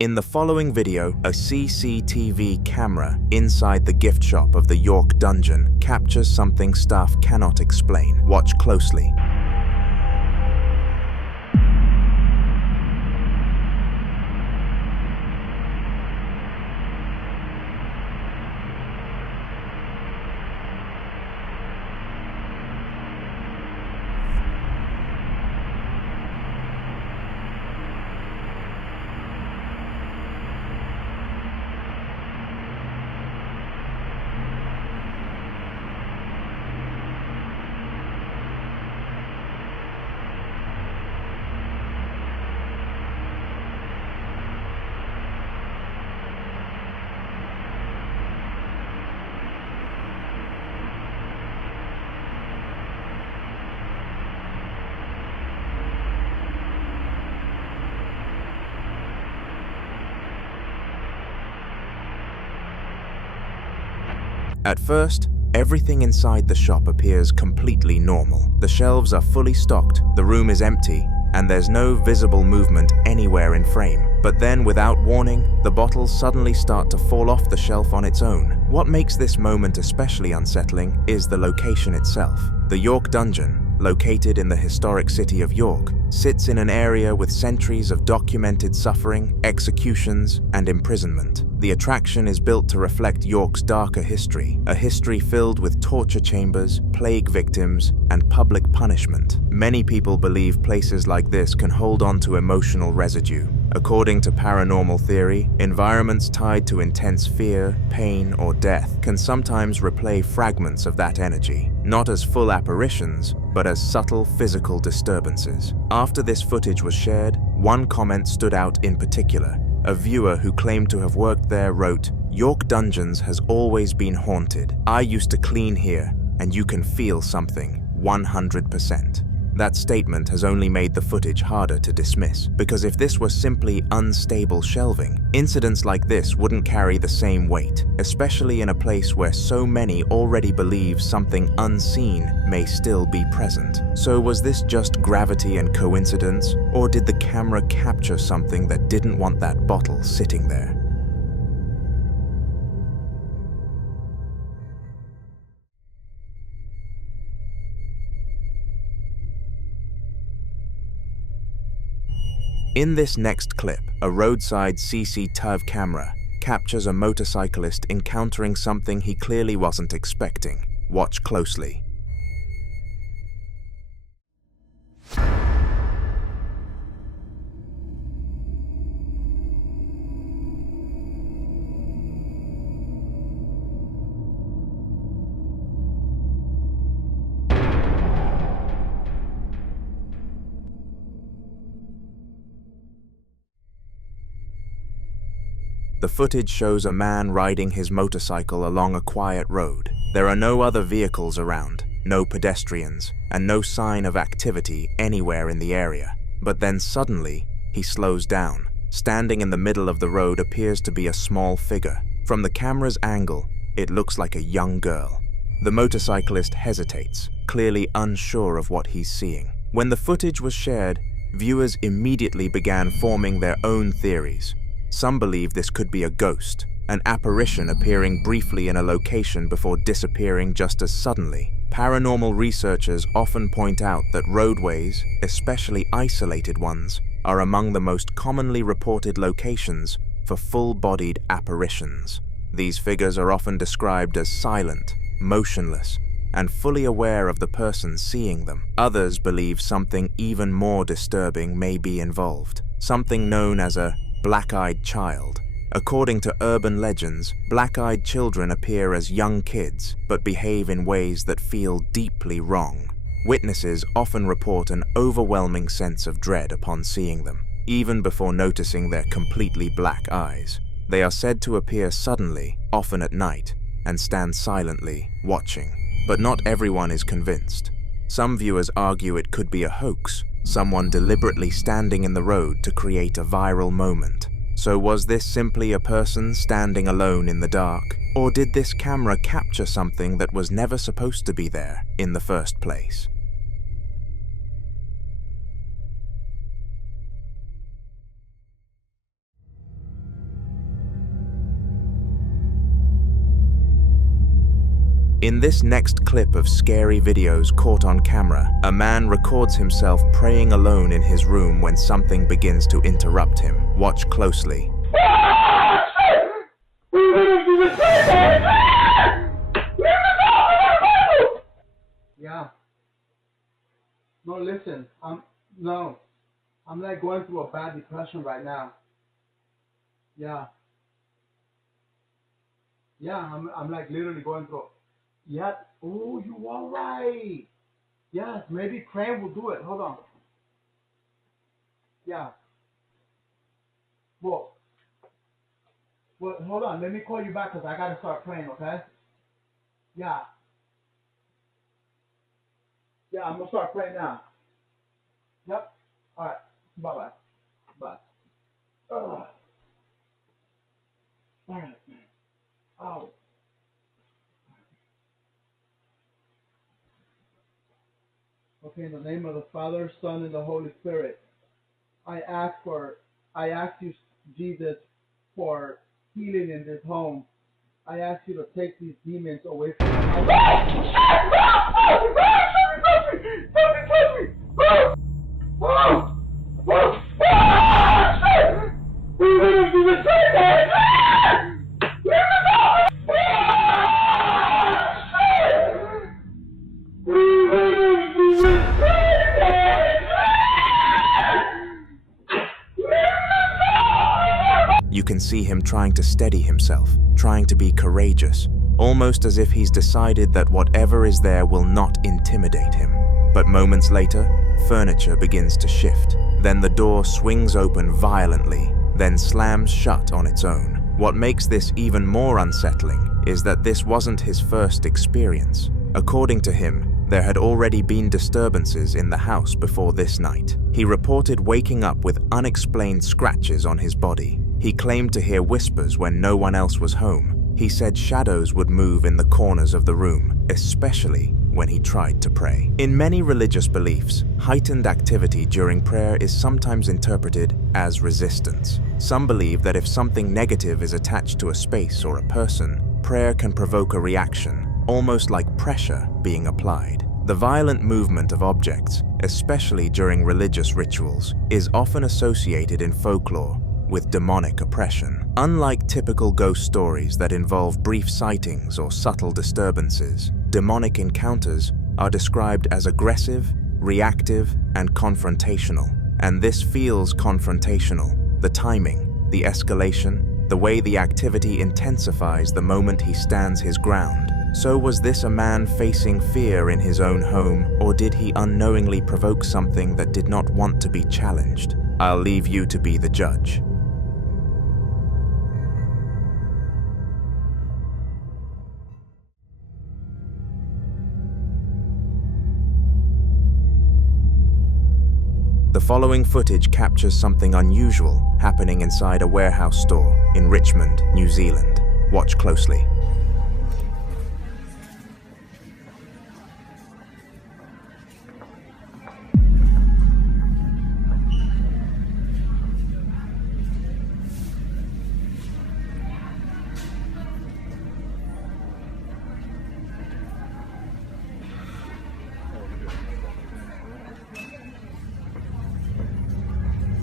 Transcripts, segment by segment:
In the following video, a CCTV camera inside the gift shop of the York dungeon captures something staff cannot explain. Watch closely. At first, everything inside the shop appears completely normal. The shelves are fully stocked, the room is empty, and there's no visible movement anywhere in frame. But then, without warning, the bottles suddenly start to fall off the shelf on its own. What makes this moment especially unsettling is the location itself. The York dungeon, located in the historic city of York, sits in an area with centuries of documented suffering, executions, and imprisonment. The attraction is built to reflect York's darker history, a history filled with torture chambers, plague victims, and public punishment. Many people believe places like this can hold on to emotional residue. According to paranormal theory, environments tied to intense fear, pain, or death can sometimes replay fragments of that energy, not as full apparitions, but as subtle physical disturbances. After this footage was shared, one comment stood out in particular. A viewer who claimed to have worked there wrote, "York Dungeons has always been haunted. I used to clean here, and you can feel something, 100%. That statement has only made the footage harder to dismiss, because if this were simply unstable shelving, incidents like this wouldn't carry the same weight, especially in a place where so many already believe something unseen may still be present. So was this just gravity and coincidence, or did the camera capture something that didn't want that bottle sitting there?" In this next clip, a roadside CCTV camera captures a motorcyclist encountering something he clearly wasn't expecting. Watch closely. The footage shows a man riding his motorcycle along a quiet road. There are no other vehicles around, no pedestrians, and no sign of activity anywhere in the area. But then suddenly, he slows down. Standing in the middle of the road appears to be a small figure. From the camera's angle, it looks like a young girl. The motorcyclist hesitates, clearly unsure of what he's seeing. When the footage was shared, viewers immediately began forming their own theories. Some believe this could be a ghost, an apparition appearing briefly in a location before disappearing just as suddenly. Paranormal researchers often point out that roadways, especially isolated ones, are among the most commonly reported locations for full-bodied apparitions. These figures are often described as silent, motionless, and fully aware of the person seeing them. Others believe something even more disturbing may be involved, something known as a black-eyed child. According to urban legends, black-eyed children appear as young kids, but behave in ways that feel deeply wrong. Witnesses often report an overwhelming sense of dread upon seeing them, even before noticing their completely black eyes. They are said to appear suddenly, often at night, and stand silently, watching. But not everyone is convinced. Some viewers argue it could be a hoax, someone deliberately standing in the road to create a viral moment. So was this simply a person standing alone in the dark? Or did this camera capture something that was never supposed to be there in the first place? In this next clip of scary videos caught on camera, a man records himself praying alone in his room when something begins to interrupt him. Watch closely. Yeah. No, listen. I'm like going through a bad depression right now. Yeah. Yeah, I'm like literally going through. Yeah. Oh, you are right. Yes, maybe praying will do it. Hold on. Yeah. Well, hold on. Let me call you back because I gotta start praying. Okay. Yeah. Yeah, I'm gonna start praying now. Yep. All right. Bye-bye. Bye. All right. Oh. Okay, in the name of the Father, Son, and the Holy Spirit, I ask you, Jesus, for healing in this home. I ask you to take these demons away from my house. You can see him trying to steady himself, trying to be courageous, almost as if he's decided that whatever is there will not intimidate him. But moments later, furniture begins to shift. Then the door swings open violently, then slams shut on its own. What makes this even more unsettling is that this wasn't his first experience. According to him, there had already been disturbances in the house before this night. He reported waking up with unexplained scratches on his body. He claimed to hear whispers when no one else was home. He said shadows would move in the corners of the room, especially when he tried to pray. In many religious beliefs, heightened activity during prayer is sometimes interpreted as resistance. Some believe that if something negative is attached to a space or a person, prayer can provoke a reaction, almost like pressure being applied. The violent movement of objects, especially during religious rituals, is often associated in folklore with demonic oppression. Unlike typical ghost stories that involve brief sightings or subtle disturbances, demonic encounters are described as aggressive, reactive, and confrontational. And this feels confrontational. The timing, the escalation, the way the activity intensifies the moment he stands his ground. So was this a man facing fear in his own home, or did he unknowingly provoke something that did not want to be challenged? I'll leave you to be the judge. The following footage captures something unusual happening inside a warehouse store in Richmond, New Zealand. Watch closely.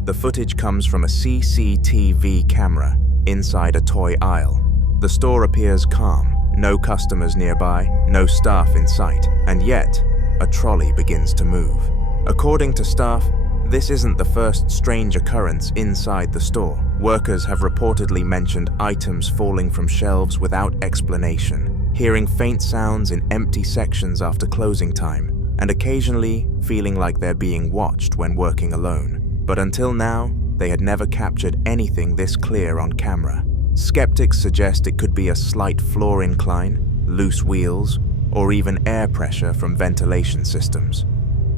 The footage comes from a CCTV camera inside a toy aisle. The store appears calm, no customers nearby, no staff in sight, and yet, a trolley begins to move. According to staff, this isn't the first strange occurrence inside the store. Workers have reportedly mentioned items falling from shelves without explanation, hearing faint sounds in empty sections after closing time, and occasionally feeling like they're being watched when working alone. But until now, they had never captured anything this clear on camera. Skeptics suggest it could be a slight floor incline, loose wheels, or even air pressure from ventilation systems.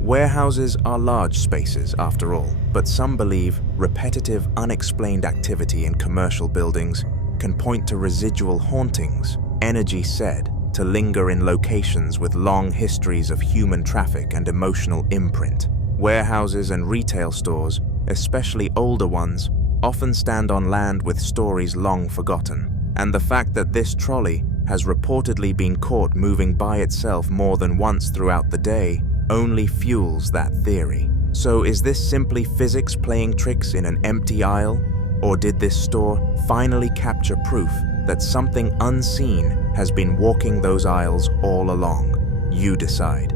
Warehouses are large spaces after all, but some believe repetitive, unexplained activity in commercial buildings can point to residual hauntings, energy said to linger in locations with long histories of human traffic and emotional imprint. Warehouses and retail stores, especially older ones, often stand on land with stories long forgotten, and the fact that this trolley has reportedly been caught moving by itself more than once throughout the day only fuels that theory. So is this simply physics playing tricks in an empty aisle? Or did this store finally capture proof that something unseen has been walking those aisles all along? You decide.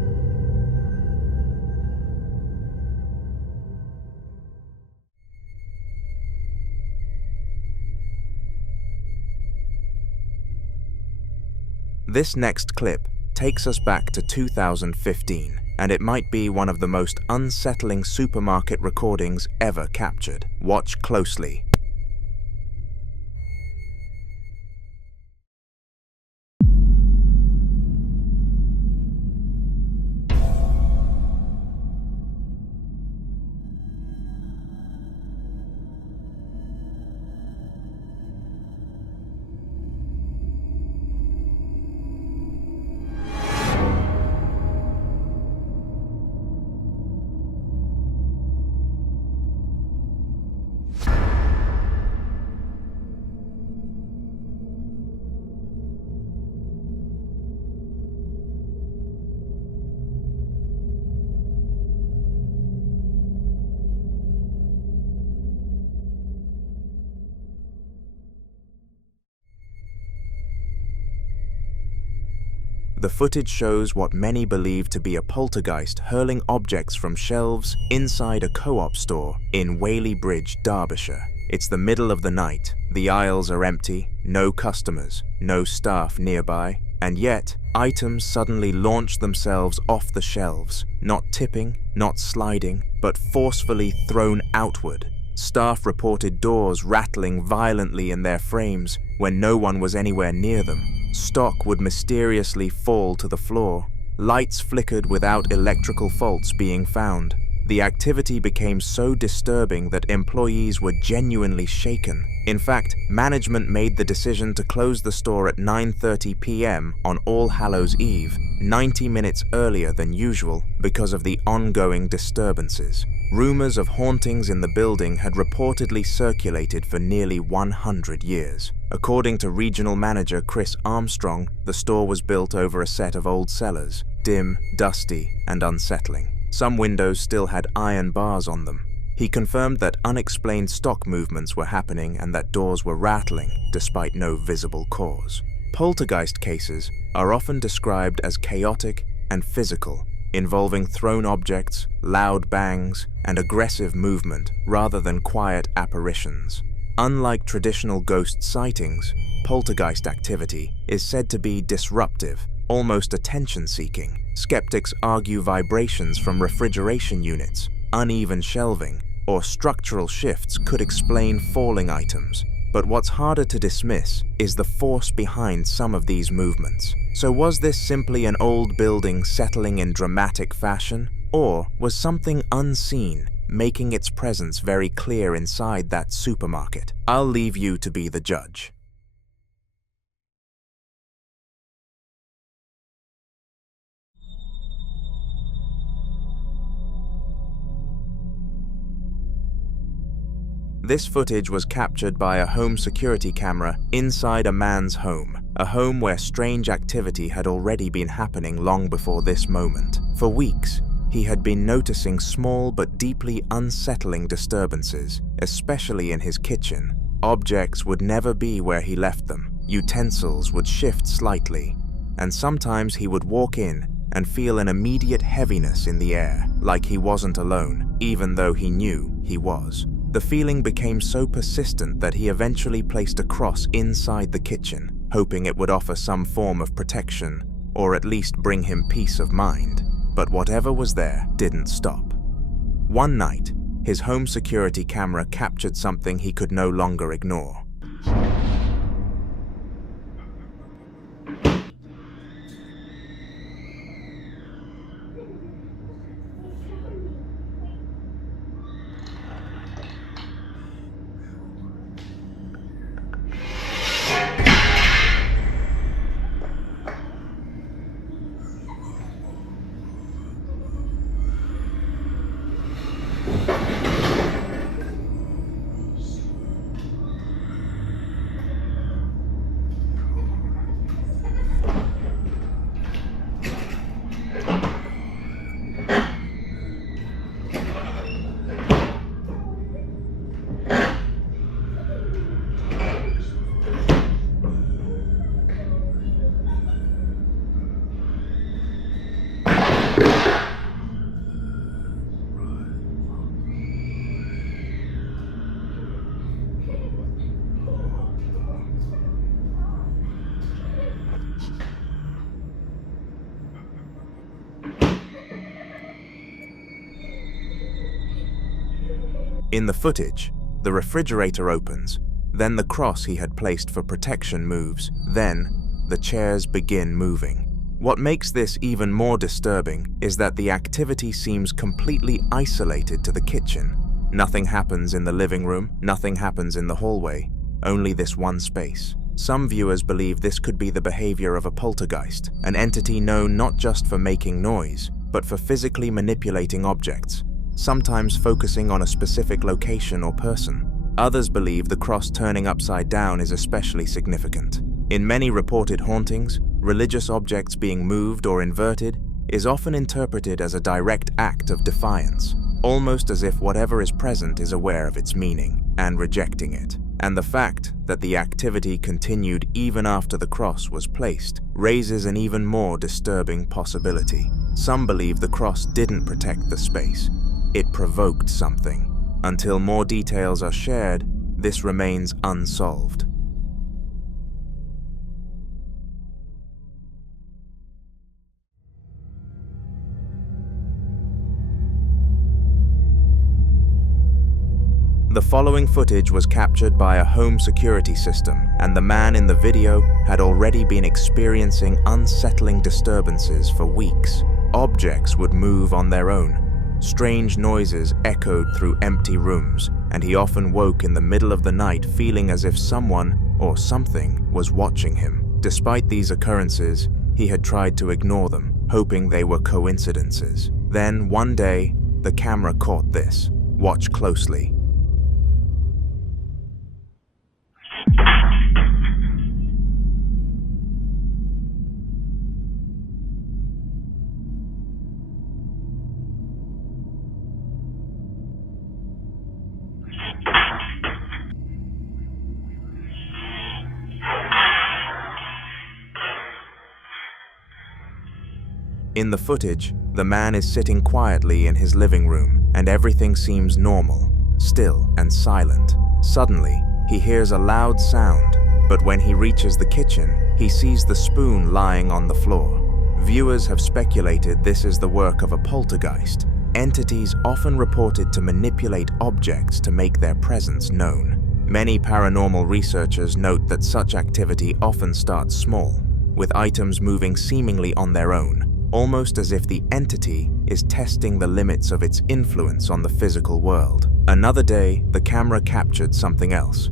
This next clip takes us back to 2015, and it might be one of the most unsettling supermarket recordings ever captured. Watch closely. The footage shows what many believe to be a poltergeist hurling objects from shelves inside a co-op store in Whaley Bridge, Derbyshire. It's the middle of the night, the aisles are empty, no customers, no staff nearby, and yet items suddenly launch themselves off the shelves, not tipping, not sliding, but forcefully thrown outward. Staff reported doors rattling violently in their frames when no one was anywhere near them. Stock would mysteriously fall to the floor. Lights flickered without electrical faults being found. The activity became so disturbing that employees were genuinely shaken. In fact, management made the decision to close the store at 9:30 p.m. on All Hallows Eve, 90 minutes earlier than usual, because of the ongoing disturbances. Rumors of hauntings in the building had reportedly circulated for nearly 100 years. According to regional manager Chris Armstrong, the store was built over a set of old cellars, dim, dusty, and unsettling. Some windows still had iron bars on them. He confirmed that unexplained stock movements were happening and that doors were rattling, despite no visible cause. Poltergeist cases are often described as chaotic and physical, involving thrown objects, loud bangs, and aggressive movement rather than quiet apparitions. Unlike traditional ghost sightings, poltergeist activity is said to be disruptive, almost attention-seeking. Skeptics argue vibrations from refrigeration units, uneven shelving, or structural shifts could explain falling items. But what's harder to dismiss is the force behind some of these movements. So was this simply an old building settling in dramatic fashion? Or was something unseen making its presence very clear inside that supermarket? I'll leave you to be the judge. This footage was captured by a home security camera inside a man's home, a home where strange activity had already been happening long before this moment. For weeks, he had been noticing small but deeply unsettling disturbances, especially in his kitchen. Objects would never be where he left them, utensils would shift slightly, and sometimes he would walk in and feel an immediate heaviness in the air, like he wasn't alone, even though he knew he was. The feeling became so persistent that he eventually placed a cross inside the kitchen, hoping it would offer some form of protection, or at least bring him peace of mind. But whatever was there didn't stop. One night, his home security camera captured something he could no longer ignore. In the footage, the refrigerator opens, then the cross he had placed for protection moves, then the chairs begin moving. What makes this even more disturbing is that the activity seems completely isolated to the kitchen. Nothing happens in the living room, nothing happens in the hallway, only this one space. Some viewers believe this could be the behavior of a poltergeist, an entity known not just for making noise, but for physically manipulating objects, sometimes focusing on a specific location or person. Others believe the cross turning upside down is especially significant. In many reported hauntings, religious objects being moved or inverted is often interpreted as a direct act of defiance, almost as if whatever is present is aware of its meaning and rejecting it. And the fact that the activity continued even after the cross was placed raises an even more disturbing possibility. Some believe the cross didn't protect the space, it provoked something. Until more details are shared, this remains unsolved. The following footage was captured by a home security system, and the man in the video had already been experiencing unsettling disturbances for weeks. Objects would move on their own. Strange noises echoed through empty rooms, and he often woke in the middle of the night feeling as if someone or something was watching him. Despite these occurrences, he had tried to ignore them, hoping they were coincidences. Then, one day, the camera caught this. Watch closely. In the footage, the man is sitting quietly in his living room, and everything seems normal, still and silent. Suddenly, he hears a loud sound, but when he reaches the kitchen, he sees the spoon lying on the floor. Viewers have speculated this is the work of a poltergeist, entities often reported to manipulate objects to make their presence known. Many paranormal researchers note that such activity often starts small, with items moving seemingly on their own, almost as if the entity is testing the limits of its influence on the physical world. Another day, the camera captured something else.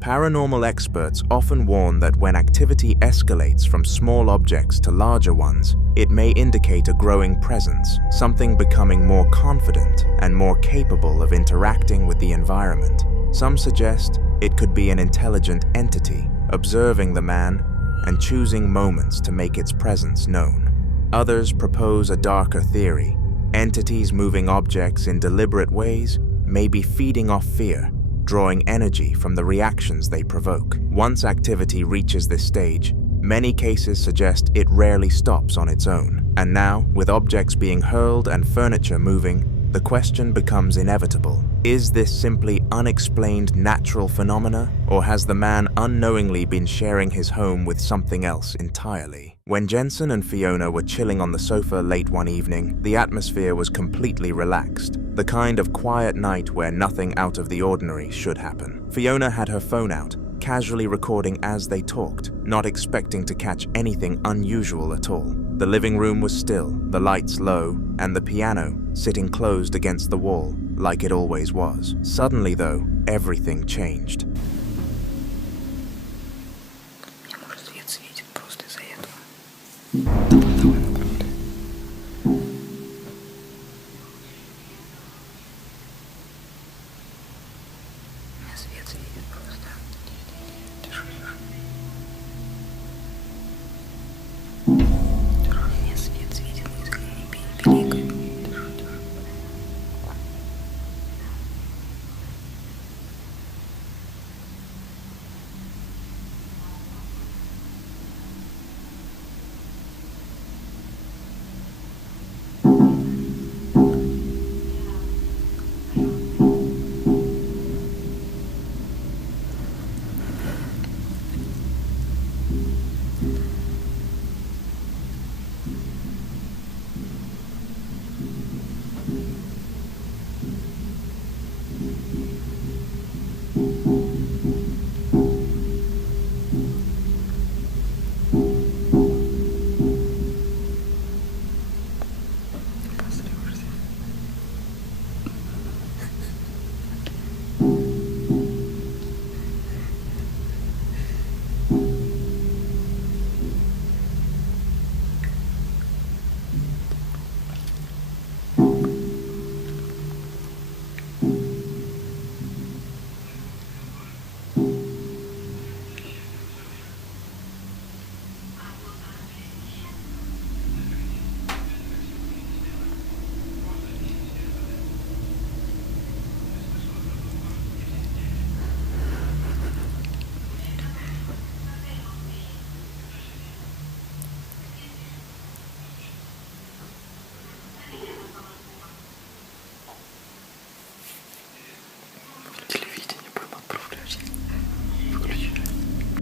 Paranormal experts often warn that when activity escalates from small objects to larger ones, it may indicate a growing presence, something becoming more confident and more capable of interacting with the environment. Some suggest it could be an intelligent entity, observing the man and choosing moments to make its presence known. Others propose a darker theory. Entities moving objects in deliberate ways may be feeding off fear, drawing energy from the reactions they provoke. Once activity reaches this stage, many cases suggest it rarely stops on its own. And now, with objects being hurled and furniture moving, the question becomes inevitable. Is this simply unexplained natural phenomena, or has the man unknowingly been sharing his home with something else entirely? When Jensen and Fiona were chilling on the sofa late one evening, the atmosphere was completely relaxed, the kind of quiet night where nothing out of the ordinary should happen. Fiona had her phone out, casually recording as they talked, not expecting to catch anything unusual at all. The living room was still, the lights low, and the piano sitting closed against the wall, like it always was. Suddenly, though, everything changed.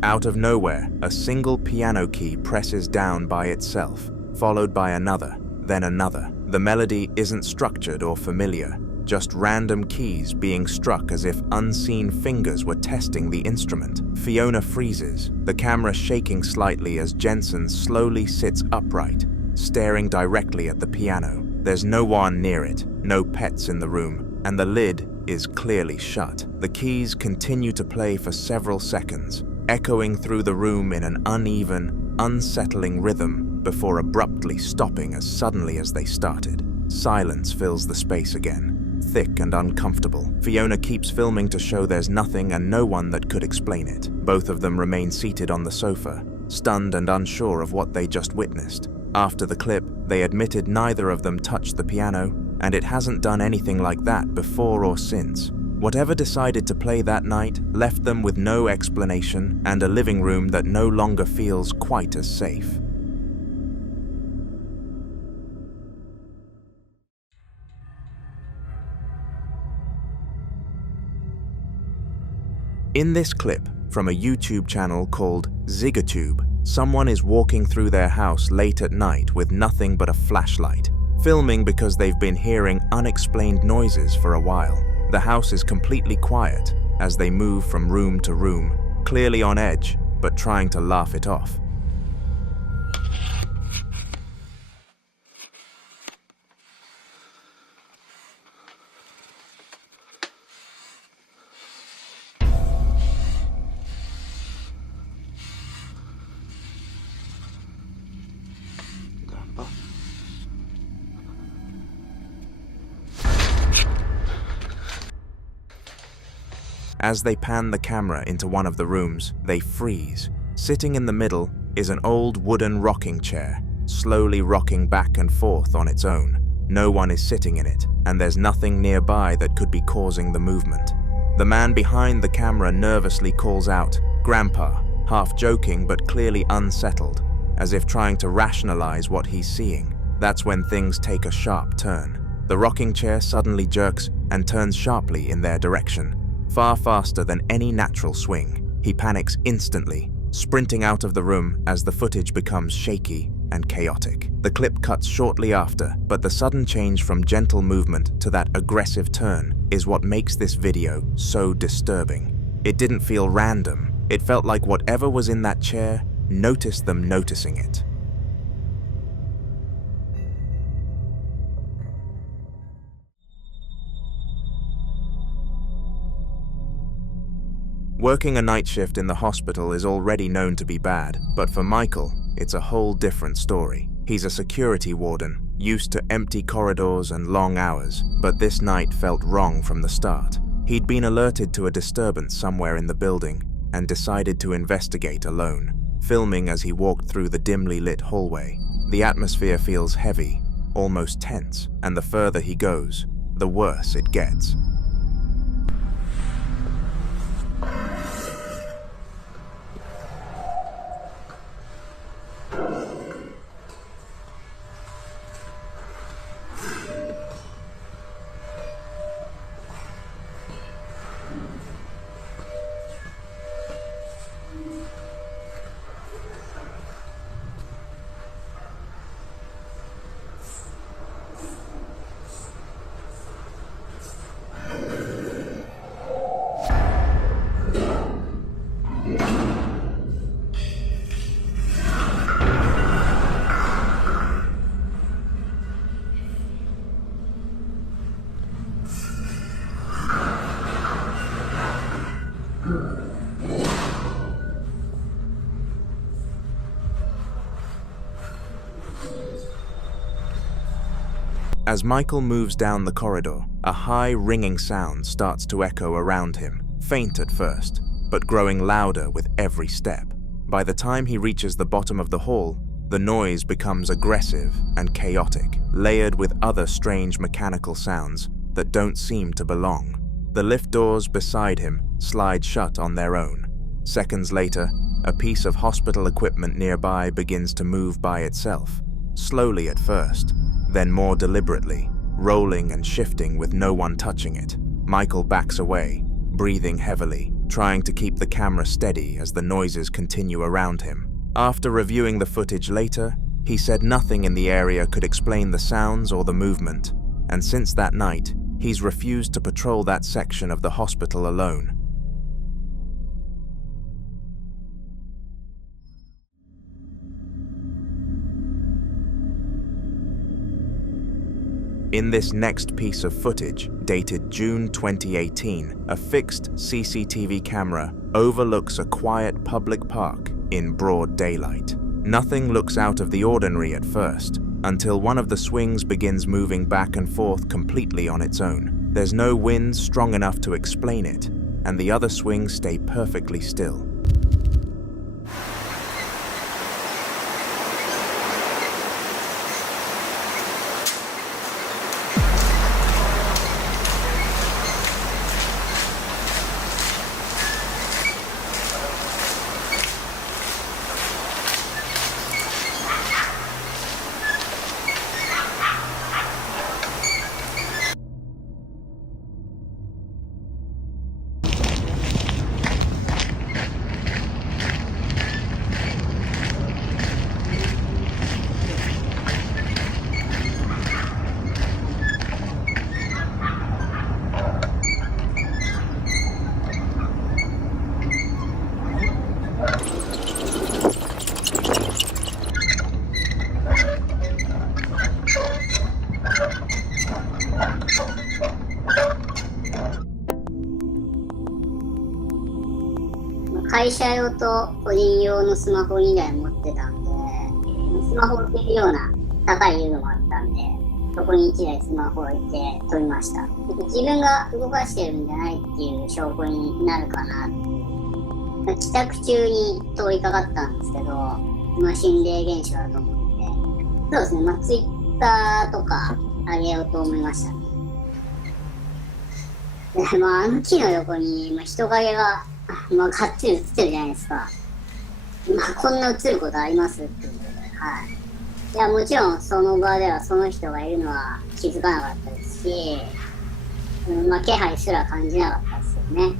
Out of nowhere, a single piano key presses down by itself, followed by another, then another. The melody isn't structured or familiar, just random keys being struck as if unseen fingers were testing the instrument. Fiona freezes, the camera shaking slightly as Jensen slowly sits upright, staring directly at the piano. There's no one near it, no pets in the room, and the lid is clearly shut. The keys continue to play for several seconds, echoing through the room in an uneven, unsettling rhythm before abruptly stopping as suddenly as they started. Silence fills the space again, thick and uncomfortable. Fiona keeps filming to show there's nothing and no one that could explain it. Both of them remain seated on the sofa, stunned and unsure of what they just witnessed. After the clip, they admitted neither of them touched the piano, and it hasn't done anything like that before or since. Whatever decided to play that night left them with no explanation and a living room that no longer feels quite as safe. In this clip, from a YouTube channel called Ziggatube, someone is walking through their house late at night with nothing but a flashlight, filming because they've been hearing unexplained noises for a while. The house is completely quiet as they move from room to room, clearly on edge, but trying to laugh it off. As they pan the camera into one of the rooms, they freeze. Sitting in the middle is an old wooden rocking chair, slowly rocking back and forth on its own. No one is sitting in it, and there's nothing nearby that could be causing the movement. The man behind the camera nervously calls out, "Grandpa," half joking but clearly unsettled, as if trying to rationalize what he's seeing. That's when things take a sharp turn. The rocking chair suddenly jerks and turns sharply in their direction, far faster than any natural swing. He panics instantly, sprinting out of the room as the footage becomes shaky and chaotic. The clip cuts shortly after, but the sudden change from gentle movement to that aggressive turn is what makes this video so disturbing. It didn't feel random. It felt like whatever was in that chair noticed them noticing it. Working a night shift in the hospital is already known to be bad, but for Michael, it's a whole different story. He's a security warden, used to empty corridors and long hours, but this night felt wrong from the start. He'd been alerted to a disturbance somewhere in the building and decided to investigate alone, filming as he walked through the dimly lit hallway. The atmosphere feels heavy, almost tense, and the further he goes, the worse it gets. As Michael moves down the corridor, a high ringing sound starts to echo around him, faint at first, but growing louder with every step. By the time he reaches the bottom of the hall, the noise becomes aggressive and chaotic, layered with other strange mechanical sounds that don't seem to belong. The lift doors beside him slide shut on their own. Seconds later, a piece of hospital equipment nearby begins to move by itself, slowly at first, then more deliberately, rolling and shifting with no one touching it. Michael backs away, breathing heavily, trying to keep the camera steady as the noises continue around him. After reviewing the footage later, he said nothing in the area could explain the sounds or the movement, and since that night, he's refused to patrol that section of the hospital alone. In this next piece of footage, dated June 2018, a fixed CCTV camera overlooks a quiet public park in broad daylight. Nothing looks out of the ordinary at first, until one of the swings begins moving back and forth completely on its own. There's no wind strong enough to explain it, and the other swings stay perfectly still.会社用と個人用のスマホ2台持ってたんで、スマホ置けるような高い遊具もあったんで、そこに1台スマホ置いて撮りました。自分が動かしてるんじゃないっていう証拠になるかな。帰宅中に通りかかったんですけど、心霊現象だと思って、そうですね、ツイッターとか上げようと思いました。であの木の横に人影ががっつり映ってるじゃないですか。こんな映ることありますっていうことで、はい。いや、もちろんその場ではその人がいるのは気づかなかったですし、気配すら感じなかったですよね。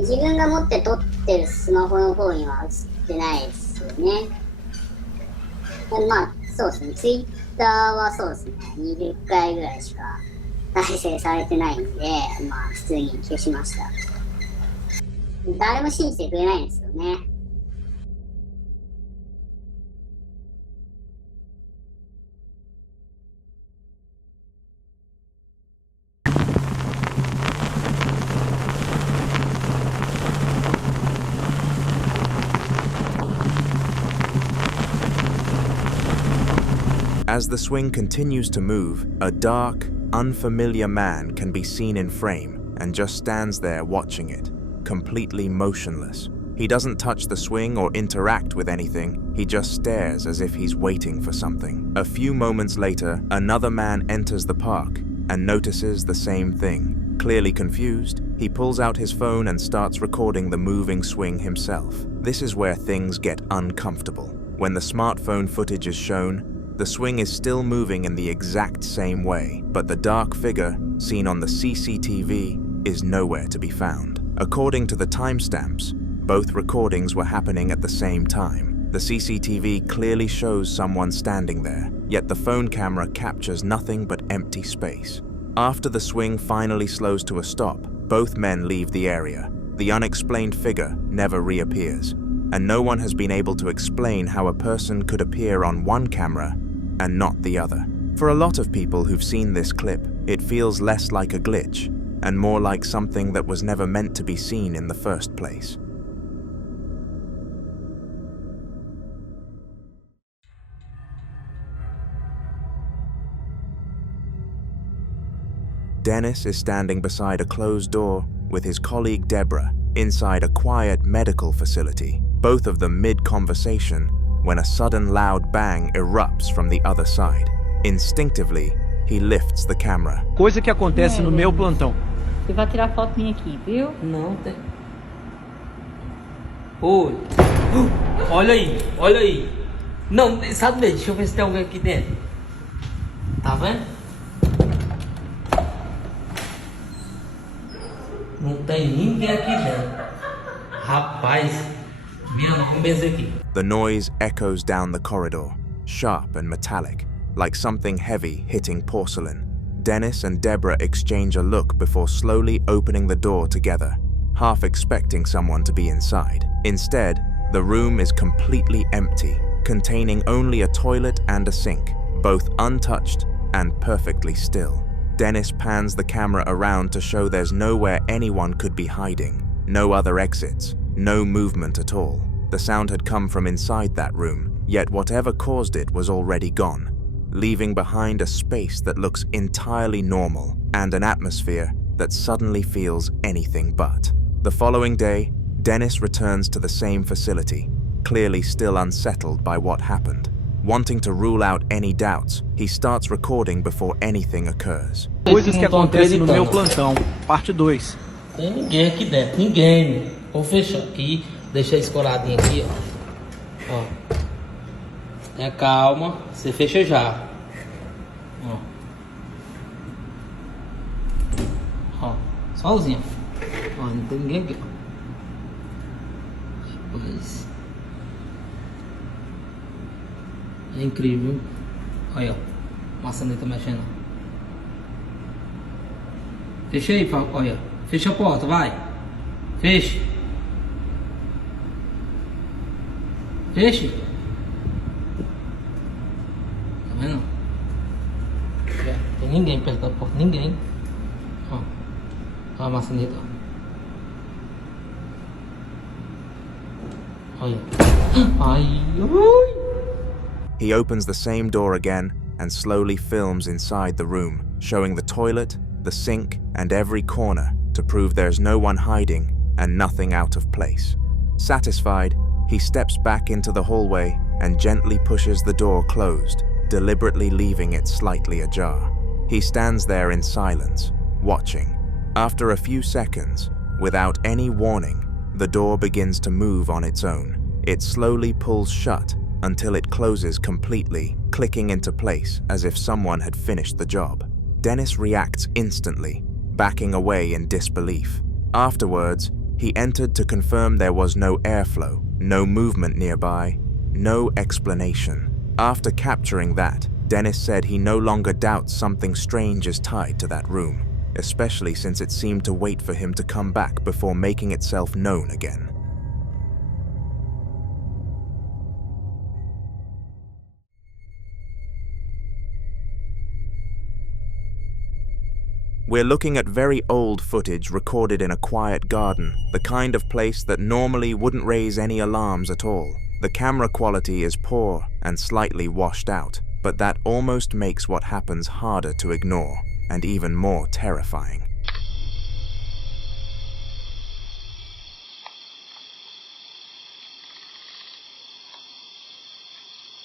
自分が持って撮ってるスマホの方には映ってないですよね。そうですね、ツイッターはそうですね、20回ぐらいしか再生されてないんで、普通に消しました。誰も信じてくれないんですよね。As the swing continues to move, a dark, unfamiliar man can be seen in frame and just stands there watching it, completely motionless. He doesn't touch the swing or interact with anything, he just stares as if he's waiting for something. A few moments later, another man enters the park and notices the same thing. Clearly confused, he pulls out his phone and starts recording the moving swing himself. This is where things get uncomfortable. When the smartphone footage is shown, the swing is still moving in the exact same way, but the dark figure seen on the CCTV is nowhere to be found. According to the timestamps, both recordings were happening at the same time. The CCTV clearly shows someone standing there, yet the phone camera captures nothing but empty space. After the swing finally slows to a stop, both men leave the area. The unexplained figure never reappears, and no one has been able to explain how a person could appear on one camera and not the other. For a lot of people who've seen this clip, it feels less like a glitch and more like something that was never meant to be seen in the first place. Dennis is standing beside a closed door with his colleague Deborah inside a quiet medical facility, both of them mid-conversation, when a sudden loud bang erupts from the other side. Instinctively, he lifts the camera. Coisa que acontece no meu plantão. Você vai tirar foto minha aqui, viu? Não tem. Oi. Olha aí, olha aí. Não, sabe, deixa eu ver se tem alguém aqui dentro. Tá vendo? Não tem ninguém aqui dentro. Rapaz, minha mão benze aqui. The noise echoes down the corridor, sharp and metallic, like something heavy hitting porcelain. Dennis and Deborah exchange a look before slowly opening the door together, half expecting someone to be inside. Instead, the room is completely empty, containing only a toilet and a sink, both untouched and perfectly still. Dennis pans the camera around to show there's nowhere anyone could be hiding, no other exits, no movement at all. The sound had come from inside that room, yet whatever caused it was already gone, leaving behind a space that looks entirely normal and an atmosphere that suddenly feels anything but. The following day, Dennis returns to the same facility, clearly still unsettled by what happened. Wanting to rule out any doubts, he starts recording before anything occurs. Coisas que acontecem no meu plantão, parte 2. Tem ninguém aqui dentro, ninguém. Vou fechar aqui, deixar escoradinho aqui, ó. Tenha calma, você fecha já. Ó, sozinho. Ó, não tem ninguém aqui, ó. Rapaz. É incrível. Aí, ó. Maçaneta mexendo. Fecha aí, olha. Fecha a porta, vai. Fecha. Fecha. Tá vendo? Tem ninguém perto da porta, ninguém. Ó. Ó a maçaneta, ó. Olha. Ai, ai. He opens the same door again and slowly films inside the room, showing the toilet, the sink, and every corner to prove there's no one hiding and nothing out of place. Satisfied, he steps back into the hallway and gently pushes the door closed, deliberately leaving it slightly ajar. He stands there in silence, watching. After a few seconds, without any warning, the door begins to move on its own. It slowly pulls shut until it closes completely, clicking into place as if someone had finished the job. Dennis reacts instantly, backing away in disbelief. Afterwards, he entered to confirm there was no airflow, no movement nearby, no explanation. After capturing that, Dennis said he no longer doubts something strange is tied to that room, especially since it seemed to wait for him to come back before making itself known again. We're looking at very old footage recorded in a quiet garden, the kind of place that normally wouldn't raise any alarms at all. The camera quality is poor and slightly washed out, but that almost makes what happens harder to ignore and even more terrifying.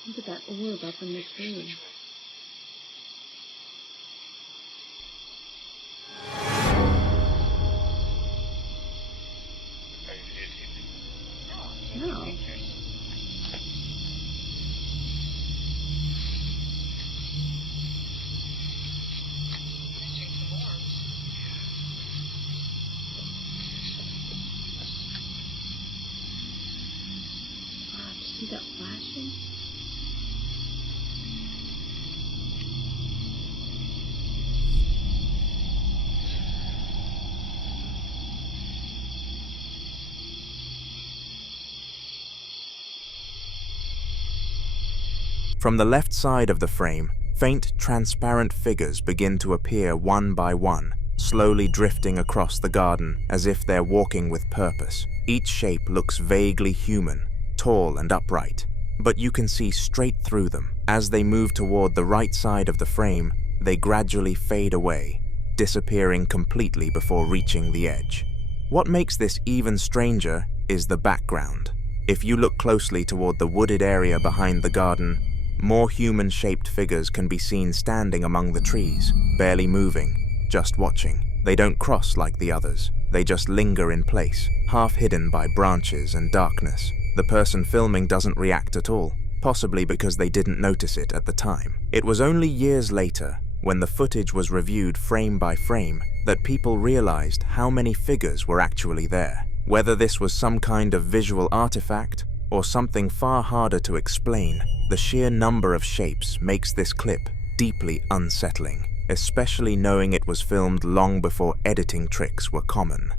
Look at that orb up in the tree. No. Wow, did you see that flashing? From the left side of the frame, faint, transparent figures begin to appear one by one, slowly drifting across the garden as if they're walking with purpose. Each shape looks vaguely human, tall and upright, but you can see straight through them. As they move toward the right side of the frame, they gradually fade away, disappearing completely before reaching the edge. What makes this even stranger is the background. If you look closely toward the wooded area behind the garden, more human-shaped figures can be seen standing among the trees, barely moving, just watching. They don't cross like the others. They just linger in place, half hidden by branches and darkness. The person filming doesn't react at all, possibly because they didn't notice it at the time. It was only years later, when the footage was reviewed frame by frame, that people realized how many figures were actually there. Whether this was some kind of visual artifact or something far harder to explain, the sheer number of shapes makes this clip deeply unsettling, especially knowing it was filmed long before editing tricks were common.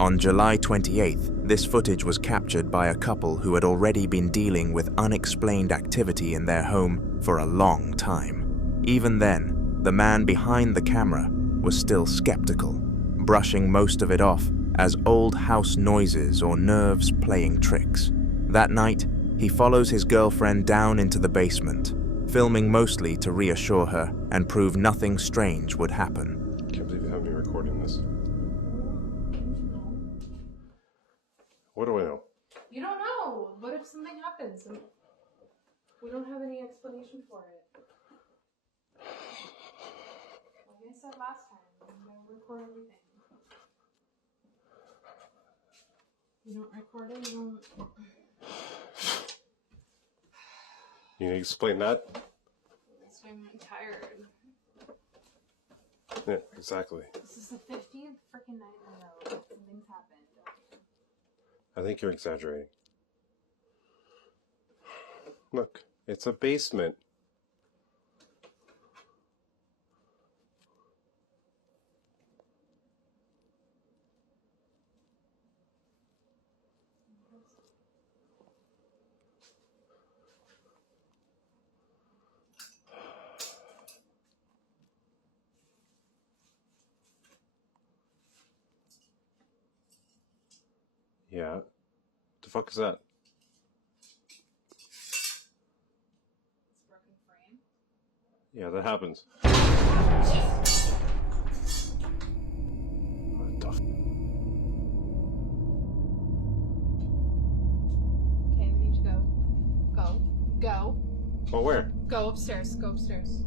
On July 28th, this footage was captured by a couple who had already been dealing with unexplained activity in their home for a long time. Even then, the man behind the camera was still skeptical, brushing most of it off as old house noises or nerves playing tricks. That night, he follows his girlfriend down into the basement, filming mostly to reassure her and prove nothing strange would happen. Can't believe you have me recording this. What do I know? You don't know. What if something happens and we don't have any explanation for it? Like I said last time, I'm gonna record everything. You don't record it, you don't... You need to explain that? That's why I'm tired. Yeah, exactly. This is the 50th freaking night in a row. Something's happened. I think you're exaggerating. Look, it's a basement. Yeah. The fuck is that? It's broken frame. Yeah, that happens. What the f- Okay, we need to go. Go. Oh, where? Go upstairs. Go upstairs.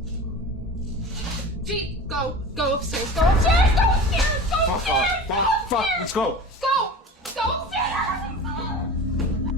Gee, go upstairs. Go upstairs. Go upstairs. Go upstairs. Fuck, let's go. Go upstairs.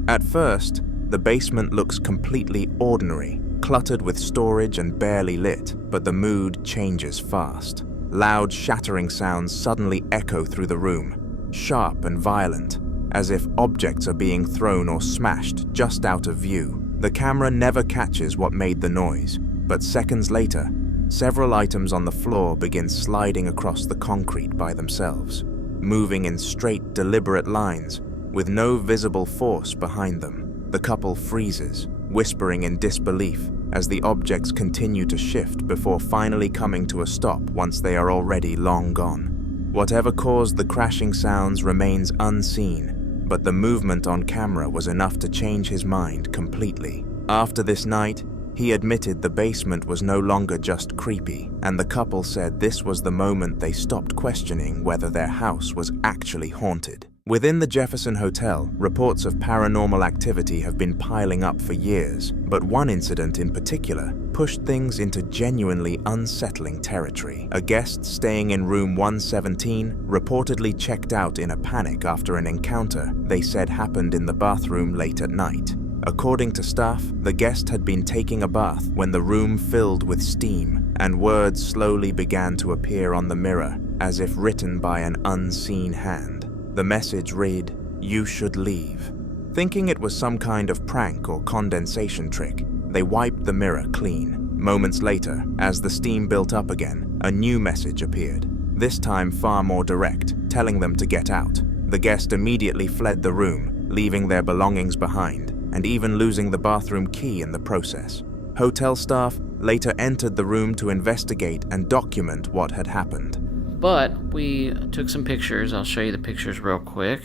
At first, the basement looks completely ordinary, cluttered with storage and barely lit, but the mood changes fast. Loud shattering sounds suddenly echo through the room, sharp and violent, as if objects are being thrown or smashed just out of view. The camera never catches what made the noise, but seconds later, several items on the floor begin sliding across the concrete by themselves, moving in straight, deliberate lines, with no visible force behind them. The couple freezes, whispering in disbelief as the objects continue to shift before finally coming to a stop once they are already long gone. Whatever caused the crashing sounds remains unseen, but the movement on camera was enough to change his mind completely. After this night, he admitted the basement was no longer just creepy, and the couple said this was the moment they stopped questioning whether their house was actually haunted. Within the Jefferson Hotel, reports of paranormal activity have been piling up for years, but one incident in particular pushed things into genuinely unsettling territory. A guest staying in room 117 reportedly checked out in a panic after an encounter they said happened in the bathroom late at night. According to staff, the guest had been taking a bath when the room filled with steam, and words slowly began to appear on the mirror, as if written by an unseen hand. The message read, "You should leave." Thinking it was some kind of prank or condensation trick, they wiped the mirror clean. Moments later, as the steam built up again, a new message appeared, this time far more direct, telling them to get out. The guest immediately fled the room, leaving their belongings behind, and even losing the bathroom key in the process. Hotel staff later entered the room to investigate and document what had happened. But we took some pictures. I'll show you the pictures real quick.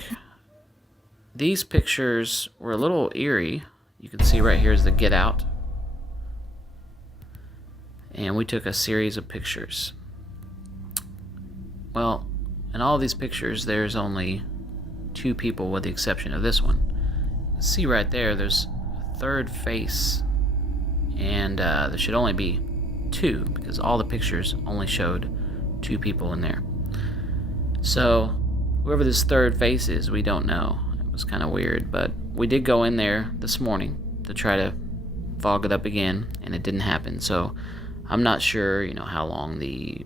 These pictures were a little eerie. You can see right here is the get out. And we took a series of pictures. Well, in all these pictures, there's only 2 people with the exception of this one. See right there, there's a third face. And there should only be 2 because all the pictures only showed 2 people in there. So whoever this third face is, we don't know. was kind of weird, but we did go in there this morning to try to fog it up again, and it didn't happen. So I'm not sure, how long the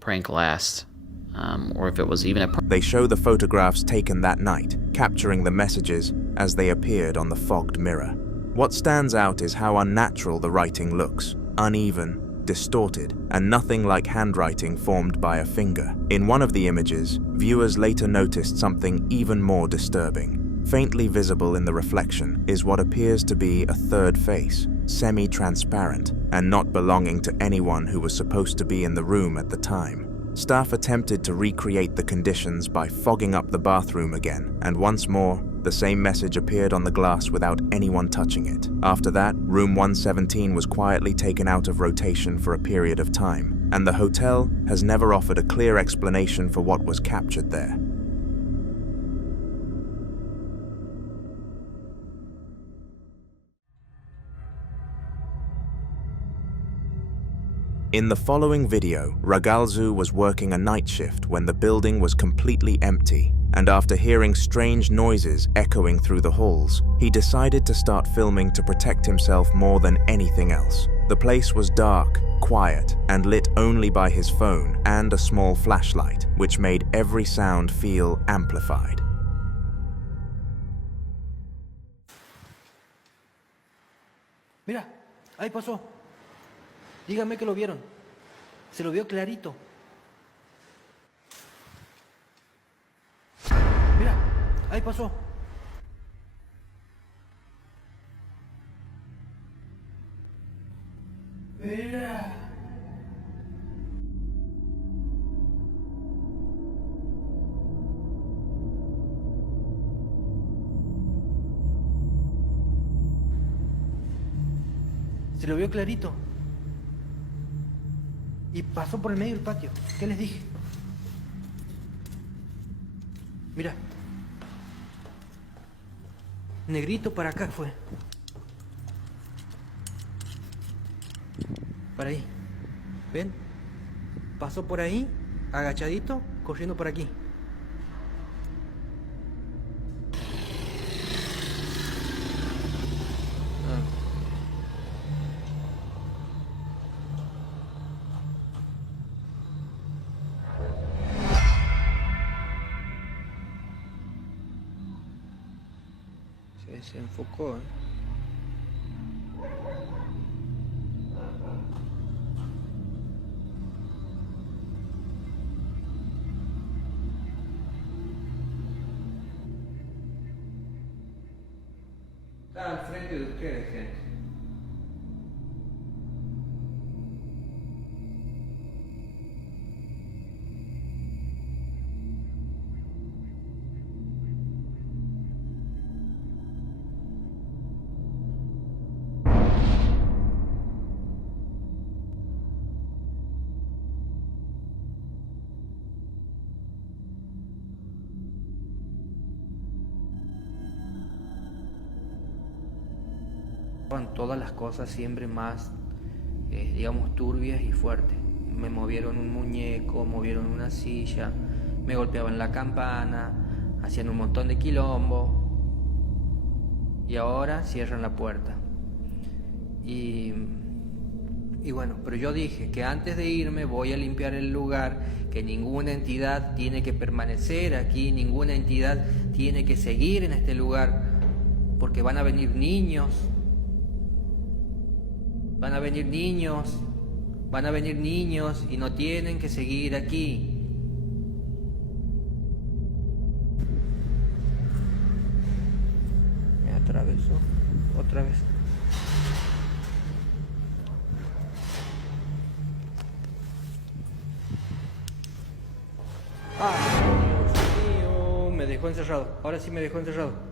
prank lasts, or if it was even a prank. They show the photographs taken that night, capturing the messages as they appeared on the fogged mirror. What stands out is how unnatural the writing looks, uneven, distorted, and nothing like handwriting formed by a finger. In one of the images, viewers later noticed something even more disturbing. Faintly visible in the reflection is what appears to be a third face, semi-transparent, and not belonging to anyone who was supposed to be in the room at the time. Staff attempted to recreate the conditions by fogging up the bathroom again, and once more, the same message appeared on the glass without anyone touching it. After that, room 117 was quietly taken out of rotation for a period of time, and the hotel has never offered a clear explanation for what was captured there. In the following video, Ragalzu was working a night shift when the building was completely empty, and after hearing strange noises echoing through the halls, he decided to start filming to protect himself more than anything else. The place was dark, quiet, and lit only by his phone and a small flashlight, which made every sound feel amplified. Mira, ahí pasó. Dígame que lo vieron. Se lo vio clarito. Mira, ahí pasó. Mira. Se lo vio clarito. Y pasó por el medio del patio. ¿Qué les dije? Mira. Negrito para acá fue. Para ahí. ¿Ven? Pasó por ahí, agachadito, corriendo por aquí. Se enfocó, ¿eh? Está al frente de ustedes, gente. Todas las cosas siempre más, digamos, turbias y fuertes. Me movieron un muñeco, movieron una silla, me golpeaban la campana, hacían un montón de quilombo y ahora cierran la puerta. Y bueno, pero yo dije que antes de irme voy a limpiar el lugar, que ninguna entidad tiene que permanecer aquí, ninguna entidad tiene que seguir en este lugar, porque van a venir niños. Van a venir niños y no tienen que seguir aquí. Me atravesó otra vez. Dios mío, me dejó encerrado. Ahora sí me dejó encerrado.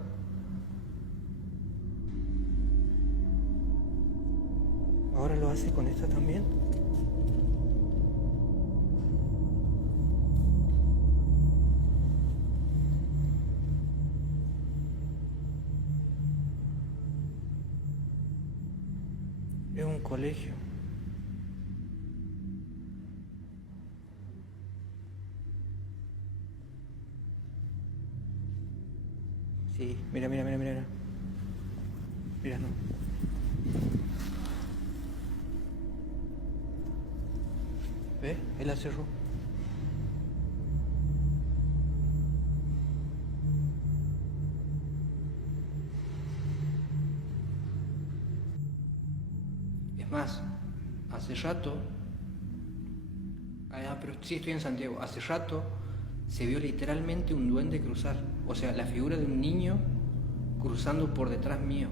¿Ahora lo hace con esta también? Es un colegio. Sí, mira, mira, mira, mira. Mira, no. ¿Ves? Él la cerró. Es más, hace rato, pero sí estoy en Santiago, hace rato se vio literalmente un duende cruzar, o sea, la figura de un niño cruzando por detrás mío.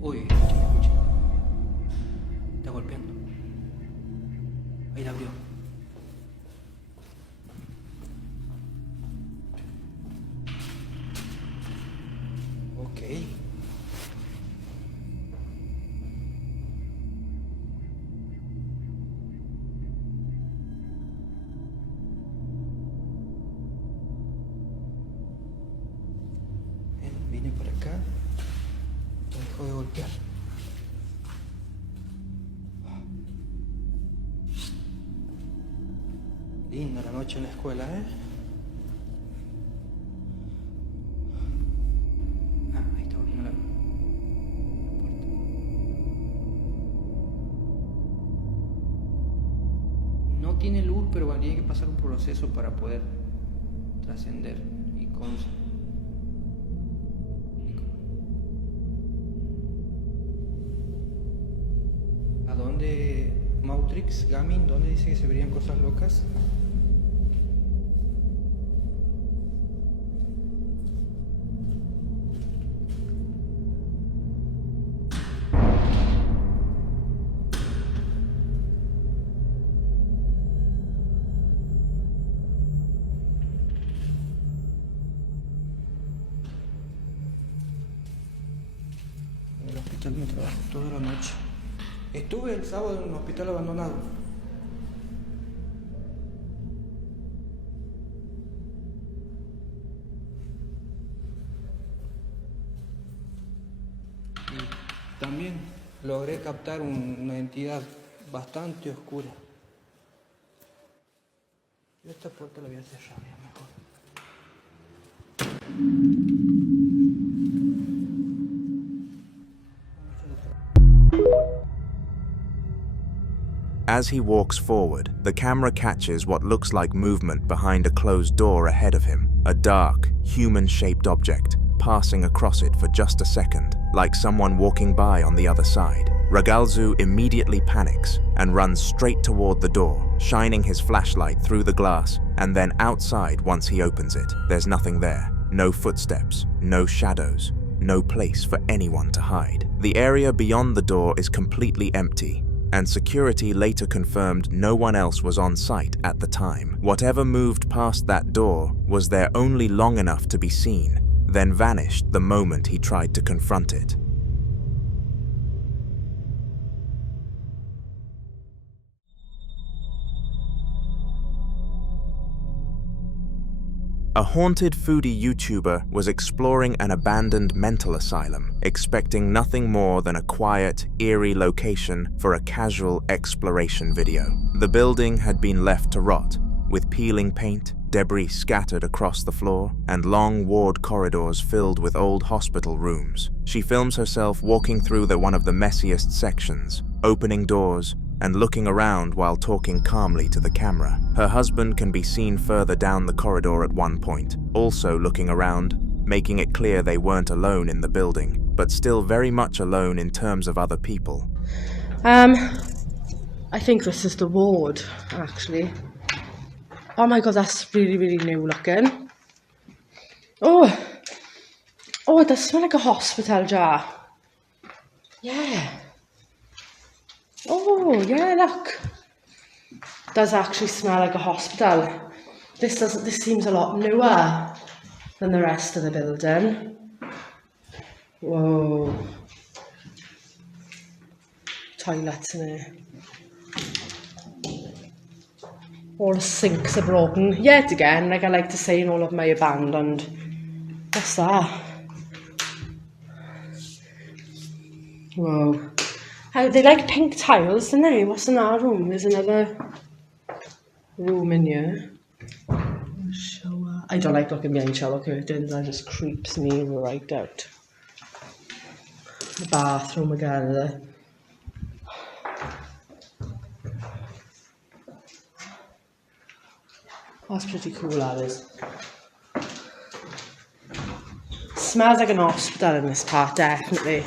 Uy, escuchen, escuchen. Está golpeando. Ahí la abrió. Ok. Vine por acá. Ya dejó de golpear. Linda la noche en la escuela, ¿eh? Ah, ahí está volviendo la puerta. No tiene luz, pero habría que pasar un proceso para poder trascender y ¿A dónde Mautrix, Gamin, dónde dice que se verían cosas locas? En el hospital me trabajo toda la noche. Estuve el sábado en un hospital abandonado. Y también logré captar una entidad bastante oscura. Yo esta puerta la voy a cerrar ya mejor. As he walks forward, the camera catches what looks like movement behind a closed door ahead of him, a dark, human-shaped object, passing across it for just a second, like someone walking by on the other side. Ragalzu immediately panics and runs straight toward the door, shining his flashlight through the glass, and then outside once he opens it. There's nothing there. No footsteps, no shadows, no place for anyone to hide. The area beyond the door is completely empty, and security later confirmed no one else was on site at the time. Whatever moved past that door was there only long enough to be seen, then vanished the moment he tried to confront it. A haunted foodie YouTuber was exploring an abandoned mental asylum, expecting nothing more than a quiet, eerie location for a casual exploration video. The building had been left to rot, with peeling paint, debris scattered across the floor, and long ward corridors filled with old hospital rooms. She films herself walking through one of the messiest sections, opening doors, and looking around while talking calmly to the camera. Her husband can be seen further down the corridor at one point, also looking around, making it clear they weren't alone in the building, but still very much alone in terms of other people. I think this is the ward, actually. Oh my god, that's really, really new looking. Oh, it does smell like a hospital jar. Yeah. Oh, yeah, look. Does actually smell like a hospital. This seems a lot newer than the rest of the building. Whoa. Toilets in here. All the sinks are broken. Yet again, like I like to say in all of my abandoned. What's that? Whoa. They like pink tiles, don't they? What's in our room? There's another room in here. Shower. I don't like looking behind shower curtains, that just creeps me right out. The bathroom again there. That's pretty cool, that is. Smells like an hospital in this part, definitely.